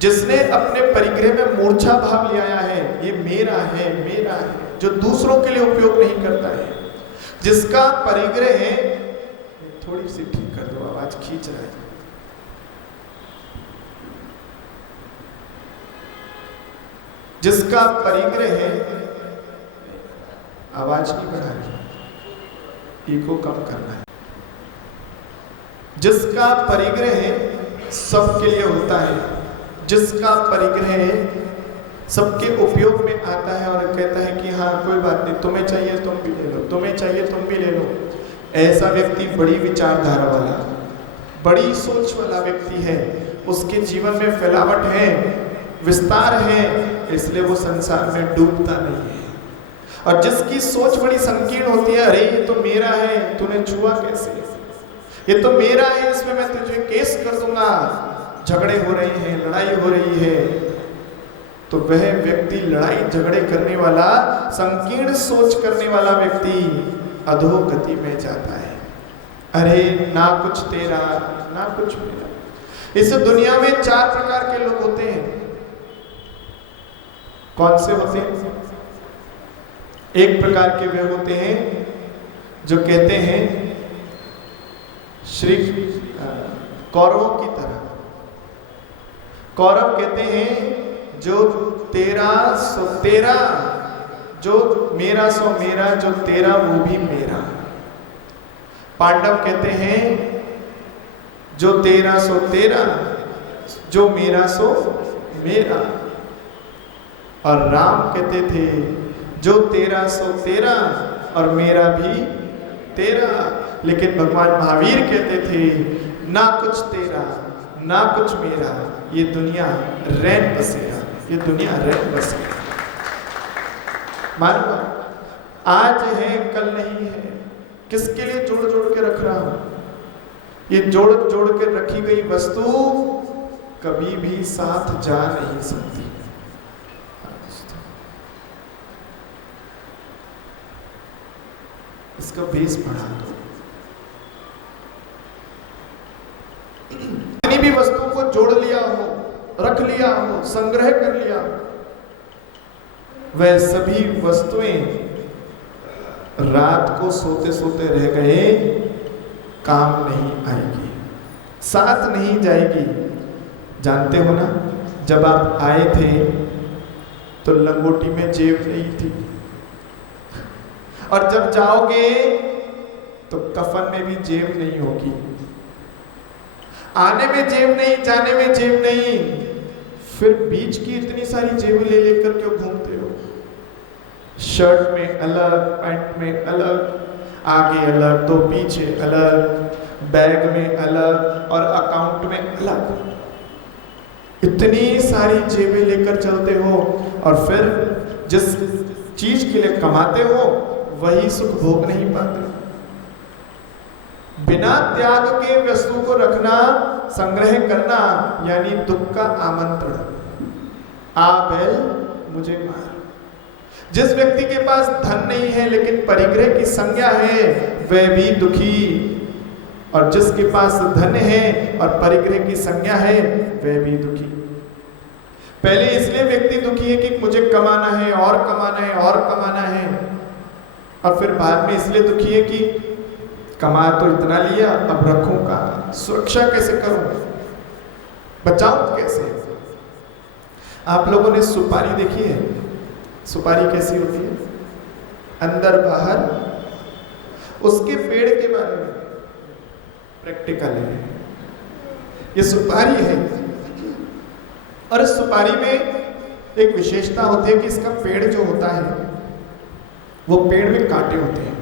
जिसने अपने परिग्रह में मूर्छा भाव ले आया है, ये मेरा है, मेरा है, जो दूसरों के लिए उपयोग नहीं करता है, जिसका परिग्रह है, थोड़ी सी ठीक कर दो, आवाज खींच रहा है। जिसका परिग्रह है, आवाज नहीं बढ़ा रही, इको कम करना है। जिसका परिग्रह है सबके लिए होता है, जिसका परिग्रह सबके उपयोग में आता है और कहता है कि हाँ कोई बात नहीं, तुम्हें चाहिए तुम भी ले लो, तुम्हें चाहिए तुम भी ले लो, ऐसा व्यक्ति बड़ी विचारधारा वाला, बड़ी सोच वाला व्यक्ति है। उसके जीवन में फैलावट है, विस्तार है, इसलिए वो संसार में डूबता नहीं है। और जिसकी सोच बड़ी संकीर्ण होती है, अरे ये तो मेरा है, तूने छुआ कैसे, ये तो मेरा है, इसमें मैं तुझे केस कर दूंगा, झगड़े हो रहे हैं, लड़ाई हो रही है, तो वह व्यक्ति लड़ाई झगड़े करने वाला, संकीर्ण सोच करने वाला व्यक्ति अधोगति में जाता है। अरे ना कुछ तेरा ना कुछ मेरा। इस दुनिया में 4 प्रकार के लोग होते हैं। कौन से होते हैं? एक प्रकार के वे होते हैं जो कहते हैं श्री कौरवों की तरह। कौरव कहते हैं जो तेरा सो तेरा, जो मेरा सो मेरा, जो तेरा वो भी मेरा। पांडव कहते हैं जो तेरा सो तेरा, जो मेरा सो मेरा। और राम कहते थे जो तेरा सो तेरा और मेरा भी तेरा। लेकिन भगवान महावीर कहते थे ना कुछ तेरा ना कुछ मेरा, ये दुनिया रैन बसेरा, ये दुनिया रैन बसेरा। मानो आज है कल नहीं है, किसके लिए जोड़ जोड़ के रख रहा हूं? ये जोड़ जोड़ के रखी गई वस्तु कभी भी साथ जा नहीं सकती। इसका बेस बढ़ा दो। जितनी भी वस्तुओं को जोड़ लिया हो, रख लिया हो, संग्रह कर लिया हो, वह सभी वस्तुएं रात को सोते सोते रह गए, काम नहीं आएगी, साथ नहीं जाएगी। जानते हो ना, जब आप आए थे तो लंगोटी में जेब नहीं थी, और जब जाओगे तो कफन में भी जेब नहीं होगी। आने में जेब नहीं, जाने में जेब नहीं, फिर बीच की इतनी सारी जेबें ले लेकर क्यों घूमते हो? शर्ट में अलग, पैंट में अलग, आगे अलग, दो पीछे अलग, बैग में अलग और अकाउंट में अलग, इतनी सारी जेबें लेकर चलते हो, और फिर जिस चीज के लिए कमाते हो वही सुख भोग नहीं पाते। बिना त्याग के वस्तु को रखना, संग्रह करना, यानी दुख का आमंत्रण। आ बैल मुझे मार। जिस व्यक्ति के पास धन नहीं है लेकिन परिग्रह की संज्ञा है, वह भी दुखी, और जिसके पास धन है और परिग्रह की संज्ञा है, वह भी दुखी। पहले इसलिए व्यक्ति दुखी है कि मुझे कमाना है और कमाना है और कमाना है, और फिर बाद में इसलिए दुखी है कि कमा तो इतना लिया, अब रखूं कहाँ, सुरक्षा कैसे करूं, बचाऊं कैसे। आप लोगों ने सुपारी देखी है? सुपारी कैसी होती है? अंदर बाहर। उसके पेड़ के बारे में प्रैक्टिकल है, ये सुपारी है। और इस सुपारी में एक विशेषता होती है कि इसका पेड़ जो होता है वो पेड़ में कांटे होते हैं।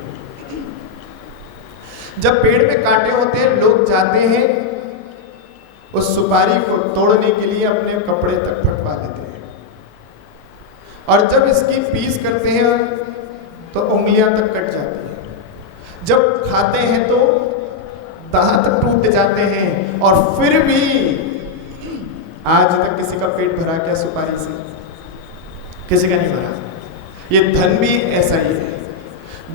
जब पेड़ में कांटे होते हैं, लोग जाते हैं उस सुपारी को तोड़ने के लिए, अपने कपड़े तक फटवा लेते हैं, और जब इसकी पीस करते हैं तो उंगलियां तक कट जाती हैं। जब खाते हैं तो दांत टूट जाते हैं, और फिर भी आज तक किसी का पेट भरा क्या सुपारी से? किसी का नहीं भरा। ये धन भी ऐसा ही है।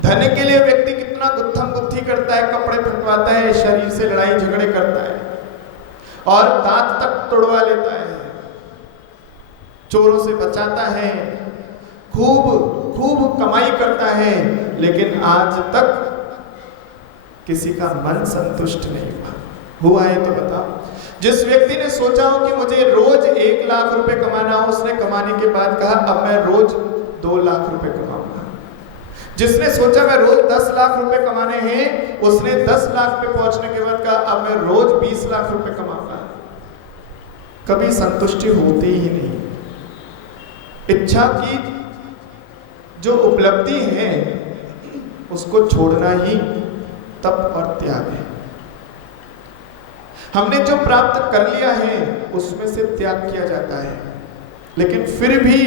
धन के लिए व्यक्ति कितना गुत्थम गुत्थी करता है, कपड़े फटवाता है, शरीर से लड़ाई झगड़े करता है, और दांत तक तोड़वा लेता है, चोरों से बचाता है, खूब खूब कमाई करता है, लेकिन आज तक किसी का मन संतुष्ट नहीं हुआ है तो बताओ। जिस व्यक्ति ने सोचा हो कि मुझे रोज 1 लाख रुपए कमाना हो, उसने कमाने के बाद कहा अब मैं रोज 2 लाख रुपए कमाऊंगा। जिसने सोचा मैं रोज 10 लाख रुपए कमाने हैं, उसने 10 लाख पे पहुंचने के बाद कहा अब मैं रोज 20 लाख रुपए कमाऊंगा। कभी संतुष्टि होती ही नहीं। इच्छा की जो उपलब्धि है उसको छोड़ना ही तप और त्याग है। हमने जो प्राप्त कर लिया है उसमें से त्याग किया जाता है, लेकिन फिर भी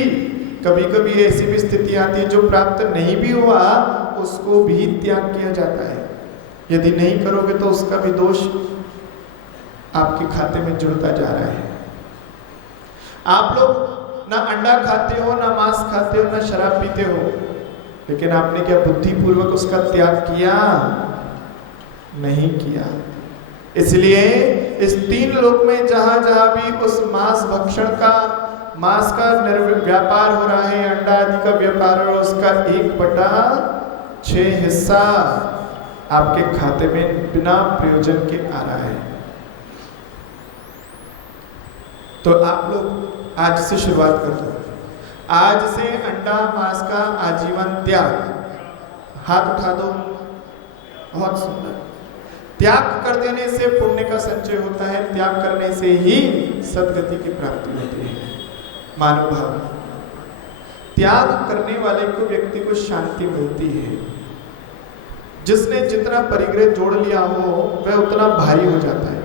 कभी कभी ऐसी भी स्थिति आती है जो प्राप्त नहीं भी हुआ उसको भी त्याग किया जाता है। यदि नहीं करोगे तो उसका भी दोष आपके खाते में जुड़ता जा रहा है। आप लोग ना अंडा खाते हो, ना मांस खाते हो, ना शराब पीते हो, लेकिन आपने क्या बुद्धिपूर्वक उसका त्याग किया? नहीं किया। इसलिए इस 3 लोक में जहां जहां भी उस मांस भक्षण का, मांस का व्यापार हो रहा है, अंडा आदि का व्यापार हो रहा है, उसका 1/6 हिस्सा आपके खाते में बिना प्रयोजन के आ रहा है। तो आप लोग आज से शुरुआत कर दो। आज से अंडा मांस का आजीवन त्याग। हाथ उठा दो। बहुत सुंदर। त्याग कर देने से पुण्य का संचय होता है, त्याग करने से ही सद्गति की प्राप्ति होती है। मानव भाव, त्याग करने वाले को, व्यक्ति को शांति मिलती है। जिसने जितना परिग्रह जोड़ लिया हो वह उतना भारी हो जाता है।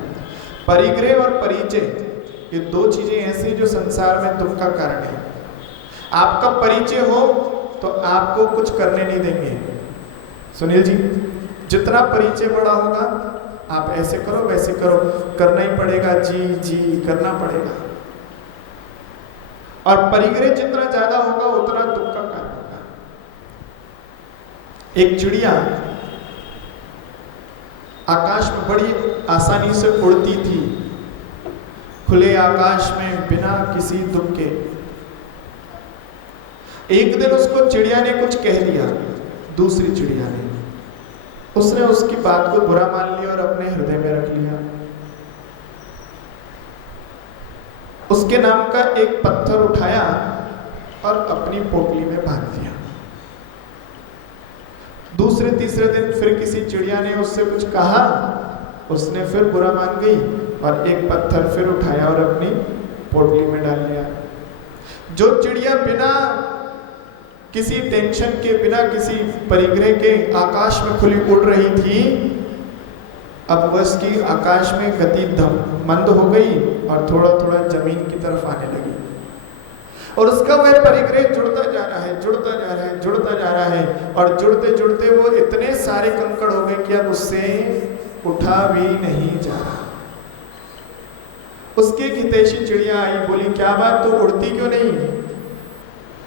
परिग्रह और परिचय ये 2 चीजें ऐसी जो संसार में दुख का कारण है। आपका परिचय हो तो आपको कुछ करने नहीं देंगे। सुनील जी, जितना परिचय बड़ा होगा, आप ऐसे करो वैसे करो, करना ही पड़ेगा, जी जी करना पड़ेगा। और परिग्रह जितना ज्यादा होगा उतना दुख का कारण होगा। एक चिड़िया आकाश में बड़ी आसानी से उड़ती थी, खुले आकाश में बिना किसी दुख के। एक दिन उसको चिड़िया ने कुछ कह दिया, दूसरी चिड़िया ने। उसने उसकी बात को बुरा मान लिया और अपने हृदय में रख लिया। उसके नाम का एक पत्थर उठाया और अपनी पोटली में बांध दिया। दूसरे तीसरे दिन फिर किसी चिड़िया ने उससे कुछ कहा, उसने फिर बुरा मान गई और एक पत्थर फिर उठाया और अपनी पोटली में डाल लिया। जो चिड़िया बिना किसी टेंशन के, बिना किसी परिग्रह के आकाश में खुली उड़ रही थी, अब वह उसकी आकाश में गति मंद हो गई और थोड़ा थोड़ा जमीन की तरफ आने लगी। और उसका वह परिग्रह जुड़ता जा रहा है, जुड़ता जा रहा है, जुड़ता जा रहा है, और जुड़ते जुड़ते वो इतने सारे कंकड़ हो गए कि अब उससे उठा भी नहीं जा रहा। उसकी एक हितैषी चिड़िया आई, बोली क्या बात, तो उड़ती क्यों नहीं?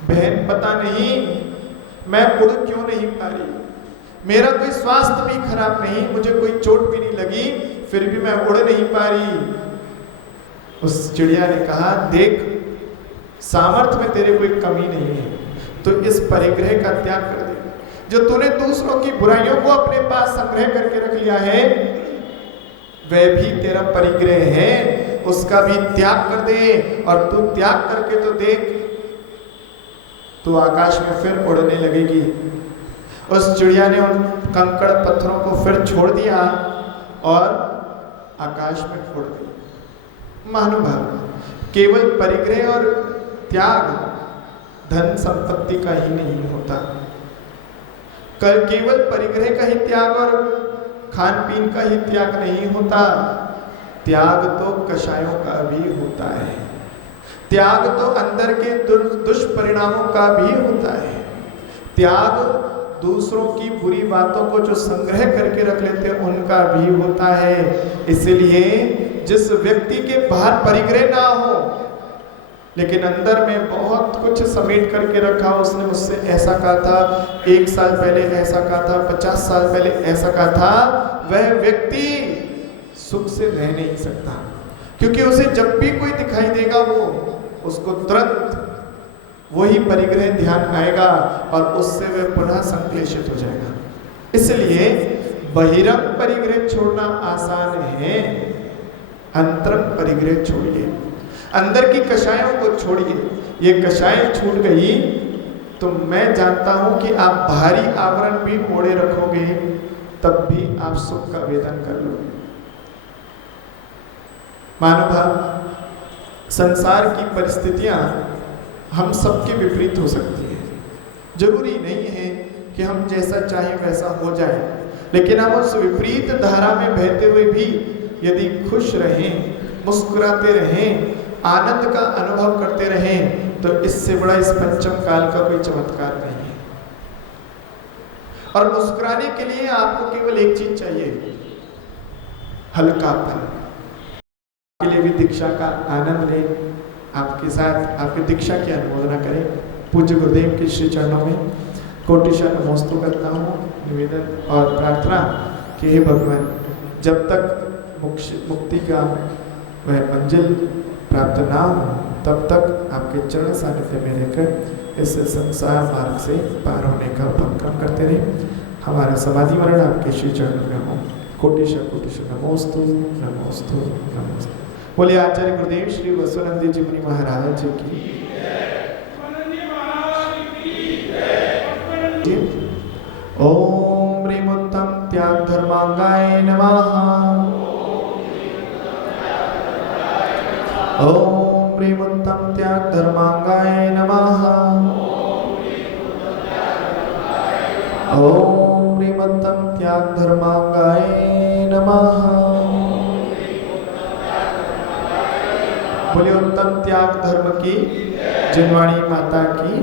बहन पता नहीं मैं उड़ क्यों नहीं पा रही, मेरा कोई स्वास्थ्य भी खराब नहीं, मुझे कोई चोट भी नहीं लगी, फिर भी मैं उड़ नहीं पा रही। उस चिड़िया ने कहा, देख सामर्थ्य में तेरे कोई कमी नहीं है, तो इस परिग्रह का त्याग कर दे। जो तूने दूसरों की बुराइयों को अपने पास संग्रह करके रख लिया है, वह भी तेरा परिग्रह है, उसका भी त्याग कर दे। और तू त्याग करके तो देख, तू आकाश में फिर उड़ने लगेगी। उस चिड़िया ने उन कंकड़ पत्थरों को फिर छोड़ दिया और आकाश में उड़ गई। महानुभाव, केवल परिग्रह और त्याग धन संपत्ति का ही नहीं होता, केवल परिग्रह का ही त्याग और खान पीन का ही त्याग नहीं होता, त्याग तो कषायों का भी होता है, त्याग तो अंदर के दुष्परिणामों का भी होता है, त्याग दूसरों की बुरी बातों को जो संग्रह करके रख लेते हैं उनका भी होता है। इसलिए जिस व्यक्ति के बाहर परिग्रह ना हो लेकिन अंदर में बहुत कुछ समेट करके रखा, उसने मुझसे ऐसा कहा था, 1 साल पहले ऐसा कहा था, 50 साल पहले ऐसा कहा था, वह व्यक्ति सुख से रह नहीं सकता, क्योंकि उसे जब भी कोई दिखाई देगा वो उसको तुरंत वही परिग्रह ध्यान आएगा और उससे वह पुनः संक्लेशित हो जाएगा। इसलिए बहिरंग परिग्रह छोड़ना आसान है, अंतरंग परिग्रह छोड़िए, अंदर की कषायों को छोड़िए। ये कषाय छूट गई तो मैं जानता हूं कि आप भारी आवरण भी ओढ़े रखोगे, तब भी आप सुख का वेदन कर लोगे। मानव भाव, संसार की परिस्थितियां हम सबके विपरीत हो सकती है। जरूरी नहीं है कि हम जैसा चाहें वैसा हो जाए, लेकिन हम उस विपरीत धारा में बहते हुए भी यदि खुश रहें, मुस्कुराते रहें, आनंद का अनुभव करते रहें, तो इससे बड़ा इस पंचम काल का कोई चमत्कार नहीं है। और मुस्कुराने के लिए आपको केवल एक चीज चाहिए, हल्कापन। के लिए भी दीक्षा का आनंद लें, आपके साथ आपकी दीक्षा की अनुमोदना करें। पूज्य गुरुदेव के श्री चरणों में कोटिशा नमोस्तु करता हूँ, निवेदन और प्रार्थना कि हे भगवान, जब तक मुक्ति का वह मंजिल प्राप्त ना हो तब तक आपके चरण सानिध्य में रहकर इस संसार मार्ग से पार होने का उपक्रम करते रहे। हमारा समाधि मरण आपके श्री चरणों में हो। कोटिशा नमोस्तु नमोस्तु नमोस्तु। बोले आचार्य गुरुदेव श्री वसुनंदी जी मुनि महाराज की। ओम ह्रीमुत्तम त्याग धर्मांगाय नमः। ओम ह्रीमुत्तम त्याग धर्मांगाय नमः। ओम ह्रीमुत्तम त्याग धर्मांगाय नमः। बोले उत्तम त्याग धर्म की जिनवाणी माता की।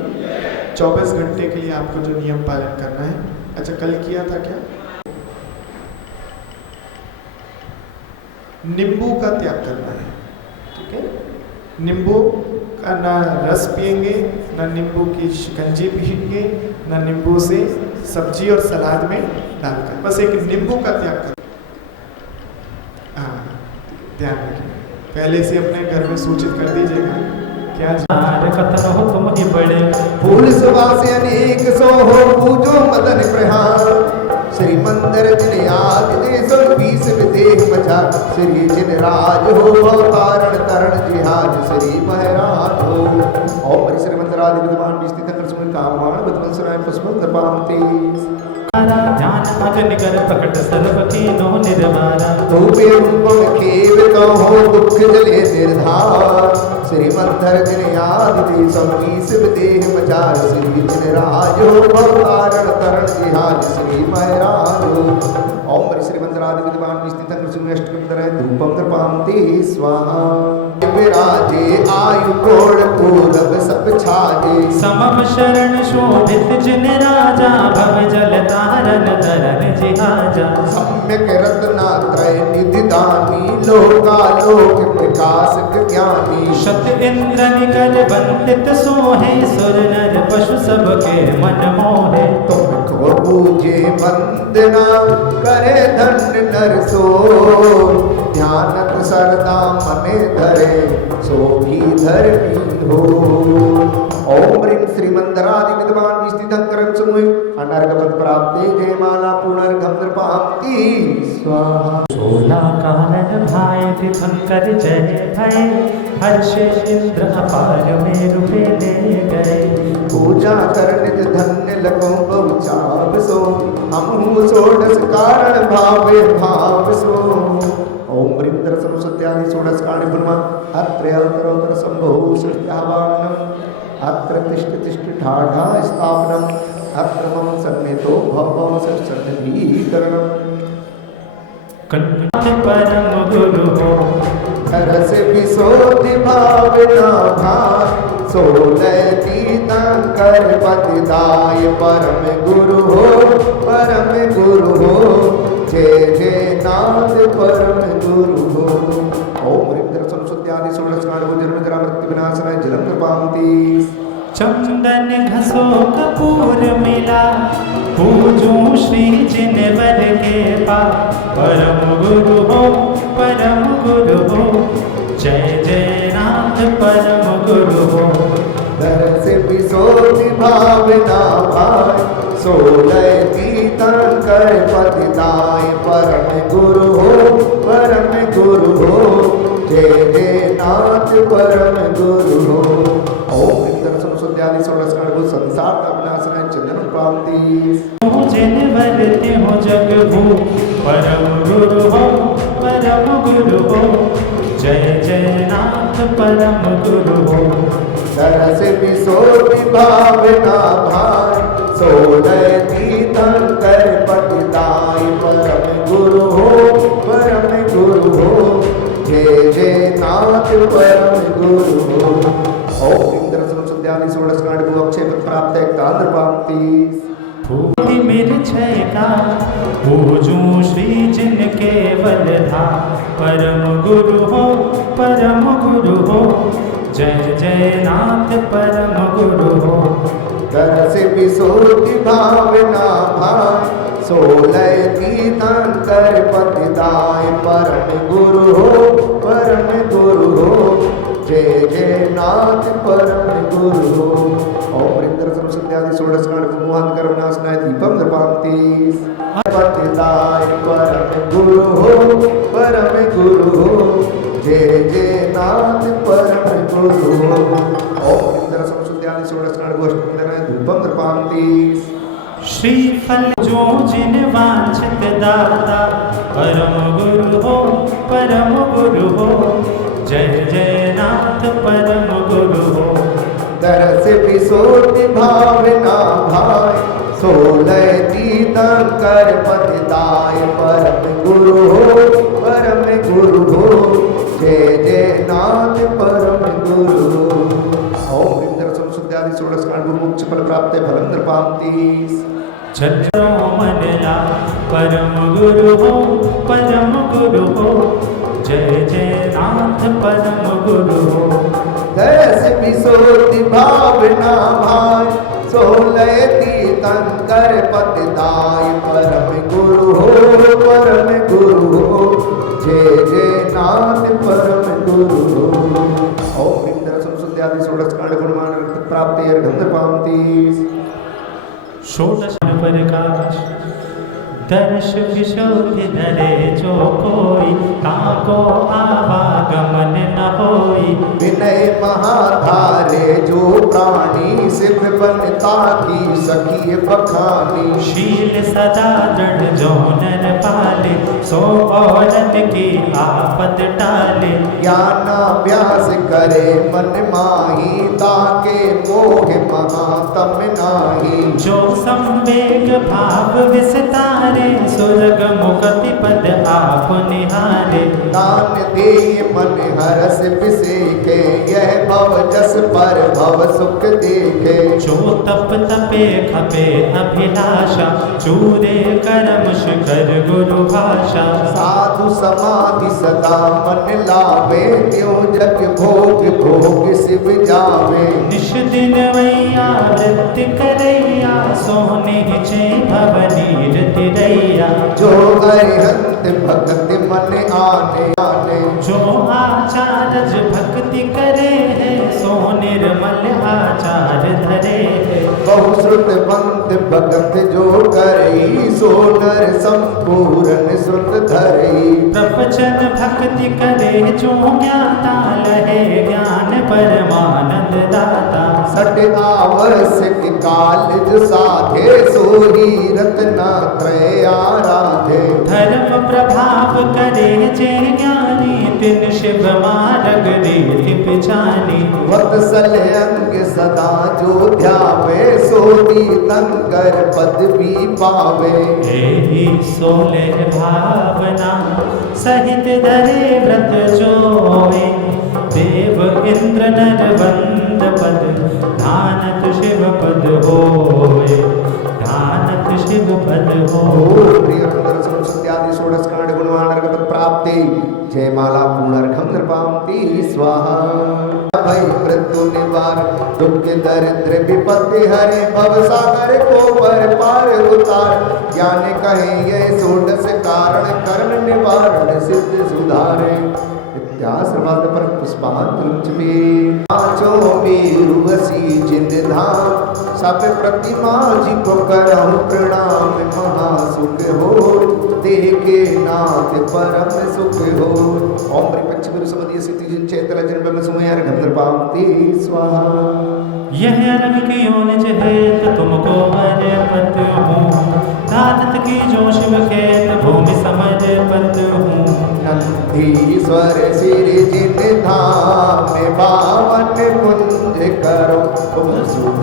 24 घंटे के लिए आपको जो नियम पालन करना है, अच्छा कल किया था क्या? नींबू का त्याग करना है, ठीक है? नींबू का ना रस पिएंगे, ना नींबू की शिकंजी पिएंगे, ना नींबू से सब्जी और सलाद में डालकर, बस एक नींबू का त्याग कर। हाँ, ध्यान रखिए, पहले से अपने घर में सूचित कर दीजिएगा। क्या कथन हो तुम ही बड़े, फूल सुवास अनेक सो हो, पूजो मदन प्रहार। श्री मंदिर जिन आदि देश बीस विदेह मचा, श्री जिन राज हो कारण तरण जिहाज, श्री महराज हो। ओम हरि श्री मंदिरादि विद्वान विस्थित कृष्ण कामवान बदवंसनाय पुष्पं दर्पामते। ध्यान अग्नि कर प्रकट सर्व कीनो निर्वारा, रूपे रूपम खेवितो हो दुख जले निर्धार। श्री मंदिर जिन आदि देश बीस विदेह मचा, श्री जिन राज हो कारण तरण जिहाज, श्री महराज हो। ओम हरि श्री मंदिरादि विद्वान विस्थित कृष्ण अष्टकं दरय धूपं दर्पामते स्वाहा। विराजे आयु कोण पूरब सब छाजे, समम शरण शोभित जिन राजा, भव जल तारन तरन जिहाजा। सम्यक रत्नात्रय निधि दानी, लोकालोक प्रकाशक ज्ञानी। शत इंद्र निकल बंदित सोहे, सुर नर पशु सबके मन मोहे। तुमको पूजे वंदना करे धन्य नर सो, ध्यानत सरदा मने धरे सो भी धर्मी हो। ओम ह्रीं श्रीमंदरादि विद्वान विस्थितं करं समूह अनर्गपद प्राप्ते जयमाला पुनर्गम नृपाप्ति स्वाहा। शोला कारण भाय तीर्थंकर जय भय, हर्षे इंद्र अपार में रुपे ले गए। पूजा कर निज धन्य लगो बहुचाप सो, हमहु षोडश कारण भावे भाव सो। ओम ह्रीं दर्शन सत्यादि षोडश कारणे ब्रह्मा अत्र अवतरोत्तर संभो सत्यावानम, अत्र तिष्ठ तिष्ठ ठाढ़ा स्थापनम, अत्र मम सन्निधो भव सर्वसर्वभीकरणम। कंठ परम गुरु हो, रस विशोधि भावना भार, सोलह तीर्थंकर पतिदाय परम गुरु हो, परम गुरु हो। जय जय नाथ परम गुरु हो। ओम ह्रीं दर्शन सत्यादि षोडश कारणे जन्म जरा मृत्यु विनाशनाय जलम कृपामति। चंदन घसो कपूर मिला, पूजूं श्री जिनवर के पास। परम गुरु हो, परम गुरु हो, जय जय नाथ परम गुरु हो। दरस विशोधि भावना भाई, सोलह तीर्थंकर पतिदाय परम गुरु हो, परम गुरु हो। जय जय नाथ परम गुरु हो। ओम दर्शन सत्यादि षोडश कारणे संसार का विनाशनाय चंदन प्राप्ति। जिनवर हो जग भू, परम गुरु हो, परम गुरु हो, जय जय नाथ परम भावना भाई, सोलह तीर्थंकर पतिताय परम गुरु हो, परम गुरु हो, जय जय नाथ परम गुरु हो। ओम इंद्र संध्यादि षोडश कांड को अक्षय प्राप्त है तांद्र प्राप्ति। फूली मिर्छय का पूजूं श्री जिन केवल धा, परम गुरु हो, परम गुरु हो, जय जय नाथ परम गुरु हो। दरस विशोधि भावना भाई, सोलह तीर्थंकर पतिताय परम गुरु हो, परम गुरु हो, जय जय नाथ परम गुरु हो। ओम इंद्र संध्यादि षोडश कांड को मोहन करुणासनाय दीपम दर्पांति। पतिताय परम गुरु हो, परम गुरु हो, जय जय नाथ परम गुरु हो। ओम इंद्र संध्यादि षोडश कांड को अष्टम दीपम दर्पांति। श्रीफल जो जिन वांछित दाता, परम गुरु हो, परम गुरु हो, जय जय नाथ परम गुरु हो। दरस विशोधि भावना भाई, सोलह तीर्थंकर पतिताय परम गुरु हो, परम गुरु हो, जय जय नाथ परम गुरु हो। ओम इंद्र संध्यादि षोडश कांड को मोक्ष फल प्राप्त है फलम दर्पांति। छत्रो मनला परम गुरु हो, परम गुरु हो, जय जय नाथ परम गुरु हो। दरस विशोधि भावना भाई, सोलह तीर्थंकर पतिताय परम गुरु हो, परम गुरु हो, जय जय नाथ परम गुरु हो। ओम इंद्र संध्यादि षोडश कांड गुणमान प्राप्ति अर्घम दर्पांति। षोडश प्रकाश दर्श विशोधि धरे जो कोई, ताको आवागमन न होई। विनय महाधारे जो प्राणी, सिद्ध बनता की सखी बखानी। शील सदा दृढ़ जो नर पाले, सो औरत की आफत टाले। ज्ञानाभ्यास करे मन माही, ताके मोह महातम नाही। जो संवेग भाव विस्तारे, सुरग मुक्ति पद आप निहारे। दान दे मन हरस बिसेके, यह भव जस पर भव सुख देखे। जो तप तपे खपे अभिलाषा, चूरे करम शिखर गुरु भाषा। साधु समाधि सदा मन लावे, त्यों जग भोग भोग शिव जावे। निश दिन वैया वृत्ति करैया, सोने चे भवनी रतिरैया। जो अरिहंत भक्त मन आने आने, जो आचारज भक्ति करे है, सो निर्मल आचार धरे है। बहुश्रुत बंद भगत जो करई, सो नर संपूर्ण श्रुत धरई। प्रवचन भक्ति करे जो ज्ञाता, लहे ज्ञान परमानंद दाता। सट आवश्यक काल जो साधे, सोही रत्नात्रय आराधे। धर्म प्रभाव करे जे ज्ञानी, तिन शिव मार्ग रीति पिछानी। वत्सल अंग सदा जो ध्यावे, सोती तंकर पदवी पावे। एहि सोलह भावना, सहित धरे व्रत जोए। देव इंद्र नर वंद पद, ध्यानत शिव पद होए, ध्यानत शिव पद होए। प्रिय दर्शन सत्यादि षोडश कांड गुणवान अर्घ प्राप्ति। जय माला पूर्णर्घम नृपांति स्वाहा। भय मृत्यु निवार, दुख दरिद्र विपत्ति हरे, भव सागर को पर पार उतार। ज्ञान कहे ये षोडश कारण, कर्ण निवारण सिद्ध सुधारे। इत्याश्रमाद पर पुष्पांतरुच में, पांचों मेरु वसी जिन धाम। सब प्रतिमा जी को करहु प्रणाम, महासुख हो देखे नाथ परम सुख हो। ओम परिपक्ष गुरु समदीय सिद्धि जिन चैतल जन ब्रह्म सुमय अर्घम नृपांति स्वाहा। यह अर्घ की ओनिज हेत, तुमको अर्पित हूँ। दानत की जो शिव खेत, भूमि समर्पित हूँ। नंदीश्वर श्री जिन धाम, पावन कुंज करो शुभ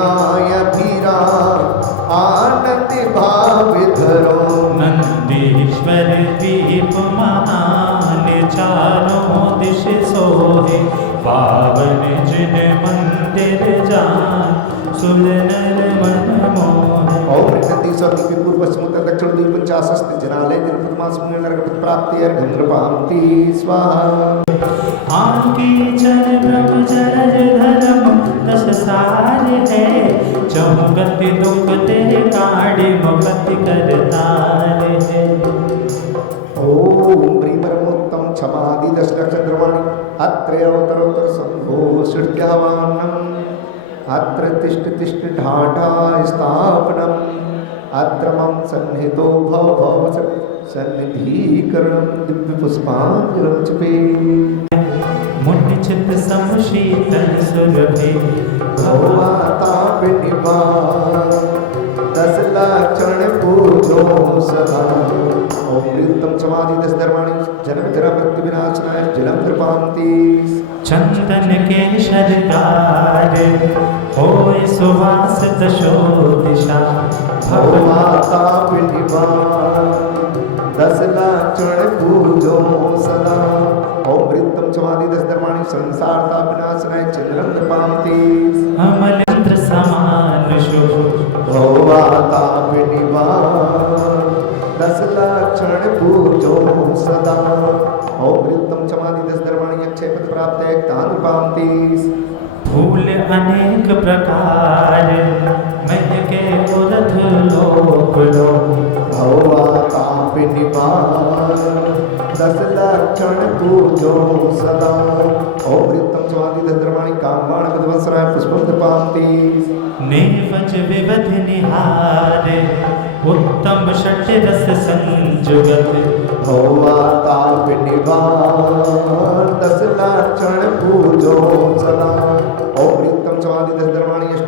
महिमायभिराम आनंद भाव धरो नंदीश्वर दीप महान चारों दिश सोहे पावन जिन मंदिर जान सुन नर मन मोहे ओम नंदी स्वामी पूर्व पश्चिम उत्तर दक्षिण द्वीप पंचाशस्ति जनालय जनपदमास में नरक प्राप्ति अर्घं कृपांति स्वाहा आंकी चर ब्रह्मचर्य धर्म दस सार है चौगति दुगते काढ़े मुगति करतार है ओम प्रीपरमोत्तम क्षमादि दशलक्षद्रवाणि अत्र अवतरोत्तर संभो सृष्ट्यावान्नम अत्र तिष्ठ तिष्ठ ढाढा स्थापनम अत्र मम सन्निहितो भव भव सन्निधीकरणं दिव्य पुष्पांजलिं चपे मुनिचित समशीतल सुरभि भवमाता विनिवार दस लक्षण पूजो सदा ओम प्रीतम समाधि दस दर्वाणि जन्म जरा मृत्यु विनाशनाय जलम कृपांति चंदन के शरदार होय सुवास दशो दिशा भवमाता विनिवार दस लक्षण पूजो सदा ओम प्रीतम समाधि दस दर्वाणि संसार ताप विनाशनाय चंद्रम कृपांति अमलेंद्र समान शुभ भवमाता विनिवार दस लक्षण पूजो सदा ओम प्रीतम समाधि दस दर्वाणि अक्षय पद प्राप्त है तान पामती फूल अनेक प्रकार महके उरध लोक लो भवमाता विनिवार दस लक्षण पूजो सदा ओम प्रीतम समाधि दस दर्वाणि कामबाण पदवत्सराय पुष्पम पामती नेवज विवध निहार उत्तम षट रस संजुगत भवमाता विनिवार दस लक्षण पूजो सदा ओम प्रीतम समाधि दस दर्वाणि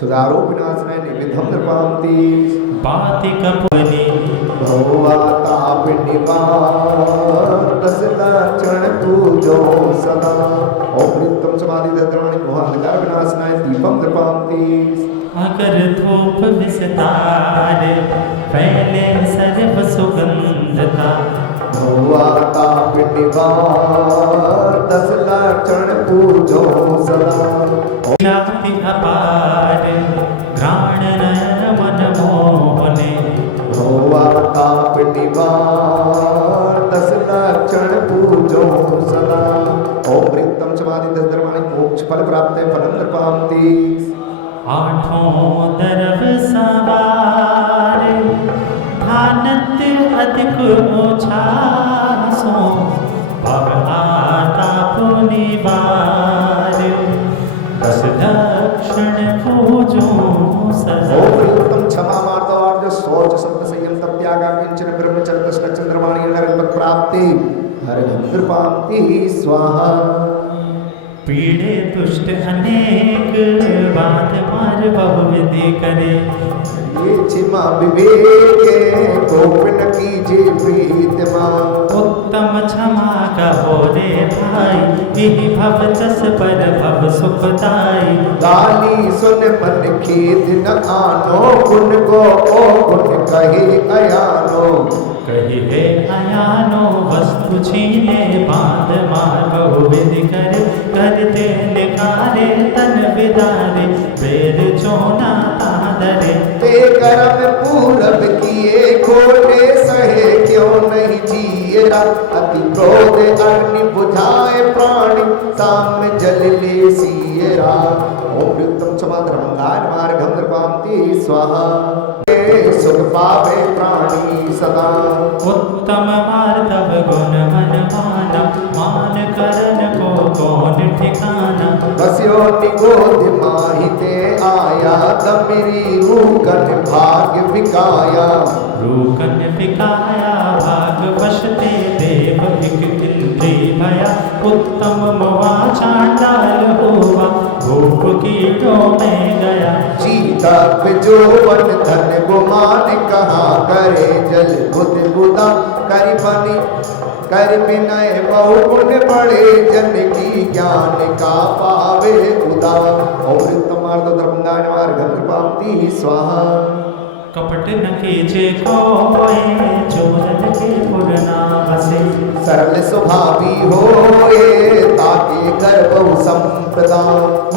सुधारो विनाशनाय निविधम नृपांति बाति कपुनी भवमाता विनिवार दस लक्षण पूजो सदा ओम प्रीतम समाधि दस दर्वाणि मोहांधकार विनाशनाय दीपम नृपांति अगर धूप विस्तार फैले सर्व सुगंधता भवमाता विनिवार दस लक्षण पूजो सदा जाति अपार घ्राण नयन मन मोहने भवमाता विनिवार दस लक्षण पूजो सदा ओम प्रीतम समाधि दस दर्वाणि मोक्ष फल प्राप्त है फलम नृपांति आठों तरफ सवार धानत अधिक ओछा सो भव आता पुनिवार दस दक्षिण पूजो सदा ओम प्रीतम क्षमा मार्दव और जो शौच सत्य संयम तप त्याग किंचन ब्रह्मचर्य दस चंद्रमाणि नरक प्राप्ति हर नृपांति स्वाहा पीड़े दुष्ट अनेक बाध मार बहुविधि करे ये क्षमा विवेके गोपन कीजिए प्रीतमा उत्तम क्षमा कहो रे भाई यही भव जस पर भव सुखदाई गाली सुन मन खेद न आनो गुण को ओ गुण कहे अयानो कही हे अयानो वस्तु छीने बांध मार बहुविधि करे करते निकारे तन विदारे वेद चोना तादरे ते कर्म पूरब किए खोटे सहे क्यों नहीं जिएरा अति क्रोध अग्नि बुझाए प्राणी साम जल ले सिएरा ओम प्रीतम क्षमा धर्मंगान मार्गम नृपांति स्वाहा सुख पावे प्राणी सदा उत्तम मार्दव गुण मन मान करन को कौन ठिकाना बस्यो निगोद माहिते आया दमिरी रूकन भाग्य विकाया रूकन पिकाया भाग वशते देव एक इंद्री भया उत्तम मुआ चांडाल हुआ भूप कीटों में गया जीता जो वन धन गुमान कहा करे जल बुध बुदा करि बनी कर विनय बहु गुण बड़े जन की ज्ञान का पावे उदा और तुम्हार क्षमार्दो धर्मंगाय नमः अर्घं कृपांति स्वाहा। कपट न कीजे कोई चोरन के पुर ना बसे सरल स्वभावी होए ताके कर बहु संप्रदा।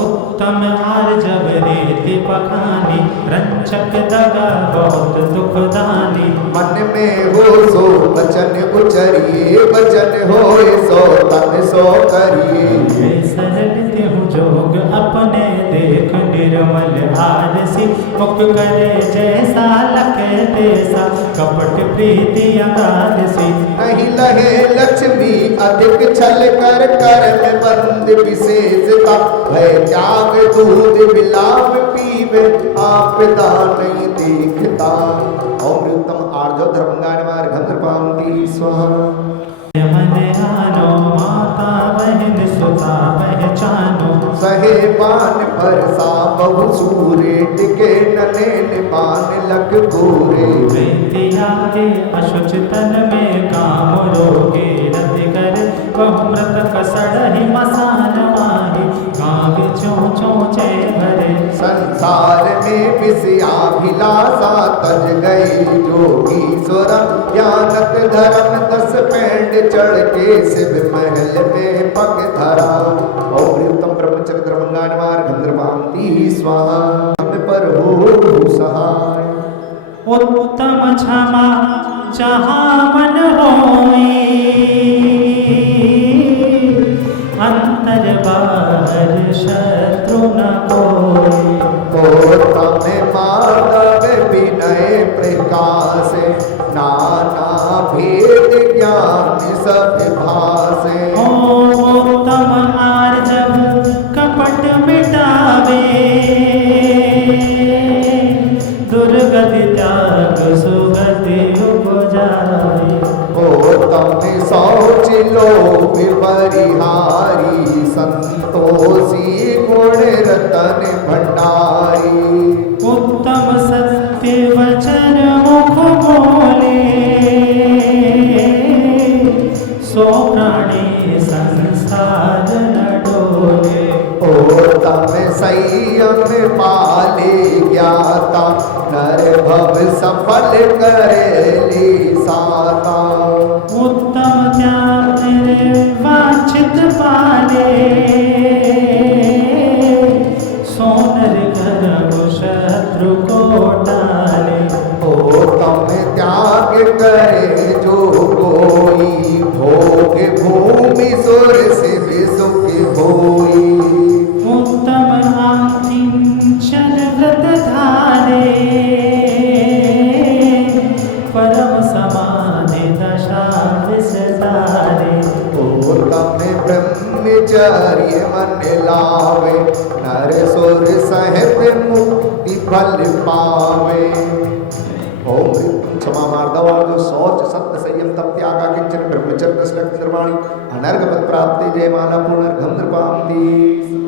उत्तम आर्जव रीति पखानी रंचक दगा बहुत दुखदानी मन में हो सो वचन उचरिए वचन होए सो तन सो करिए। वे सरल देहु जोग अपने देख निर्मल आरसी मुख करे जैसा लखे तैसा कपट प्रीति अगाधसी। नहीं लहे लक्ष्मी अधिक छल कर में बंद विशेषता भय त्याग दूध विलाप पीवे आपदा नहीं देखता। ओम उत्तम आर्जो धर्मंगाय नमः अर्घं कृपांति स्वाहा। मन आनो माता बहन सुता पहचानो सहे बान परसा बहु सूरे टिके ननैन बान लग गोरे। प्रीतिया के अशुच तन में काम रोगे रत कर बहु मृत कसड़ मसान माही गाँव चोचे भरे। संसार में विषयाभिलाषा तज गई जोगी स्वरम ज्ञानत धर्म 10 पैंड चढ़ के शिव महल में पग धरा। ओम उत्तम ब्रह्मचर्य धर्मंगाय नमः अर्घं कृपांति स्वाहा। हम पर हो सहाय उत्तम क्षमा जहाँ मन होई अंतर बाहर शत्रु न कोई। उत्तम माधव विनय प्रकाश नाना भेद ज्ञान सब भाषे। उत्तम आर्जव कपट मिटावे दुर्गति त्याग सुगति उपजावे। उत्तम शौच लोभ परिहारी संतोषी गुण रतन भंडारी। उत्तम सत्य वचन मुख बोले सो प्राणी संसार न डोले। उत्तम संयम पाले ज्ञाता नर भव सफल करे साता। उत्तम त्याग वांछित पाले सोनर गर्भ शत्रु को डाले। उत्तम त्याग करे जो कोई भोग भूमि सुर शिव सुख होई। उत्तम आकिंचन व्रत धारे परम समाधि दशा विसतारे। उत्तम ब्रह्मचर्य मन लावे नर सुर सहित मुक्ति फल पावे। ओम क्षमा मार्दव जो शौच सत्य संयम तप त्यागा किंचन ब्रह्मचर्य 10 लक्ष निर्वाणी अनर्घ पद प्राप्ति जयमाला पूर्ण अर्घं कृपांति।